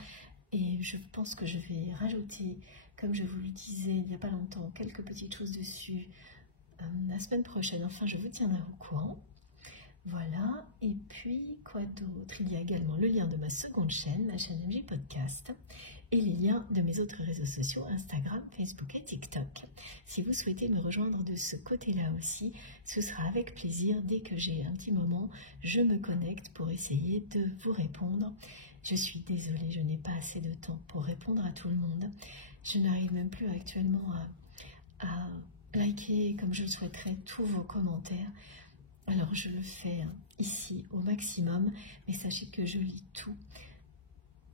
Et je pense que je vais rajouter, comme je vous le disais il n'y a pas longtemps, quelques petites choses dessus la semaine prochaine. Enfin, je vous tiendrai au courant. Voilà. Et puis, quoi d'autre? Il y a également le lien de ma seconde chaîne, ma chaîne MJ Podcast, et les liens de mes autres réseaux sociaux, Instagram, Facebook et TikTok. Si vous souhaitez me rejoindre de ce côté-là aussi, ce sera avec plaisir. Dès que j'ai un petit moment, je me connecte pour essayer de vous répondre. Je suis désolée, je n'ai pas assez de temps pour répondre à tout le monde. Je n'arrive même plus actuellement à liker comme je le souhaiterais tous vos commentaires. Alors je le fais ici au maximum, mais sachez que je lis tout.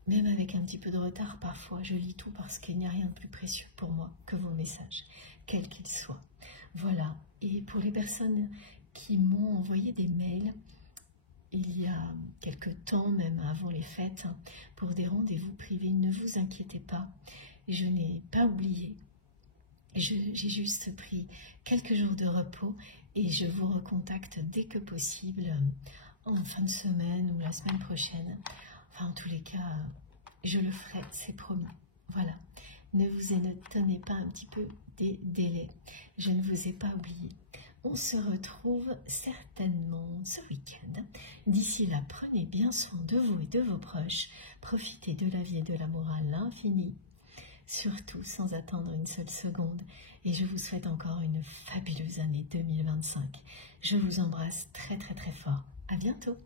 Même avec un petit peu de retard parfois, je lis tout parce qu'il n'y a rien de plus précieux pour moi que vos messages, quels qu'ils soient. Voilà, et pour les personnes qui m'ont envoyé des mails, il y a quelques temps, même avant les fêtes, pour des rendez-vous privés, ne vous inquiétez pas. je n'ai pas oublié. J'ai juste pris quelques jours de repos et je vous recontacte dès que possible en fin de semaine ou la semaine prochaine. Enfin, en tous les cas, je le ferai, c'est promis. Voilà. Ne vous étonnez pas un petit peu des délais. Je ne vous ai pas oublié. On se retrouve certainement ce week-end. D'ici là, prenez bien soin de vous et de vos proches. Profitez de la vie et de l'amour à l'infini. Surtout sans attendre une seule seconde. Et je vous souhaite encore une fabuleuse année 2025. Je vous embrasse très très très fort. À bientôt.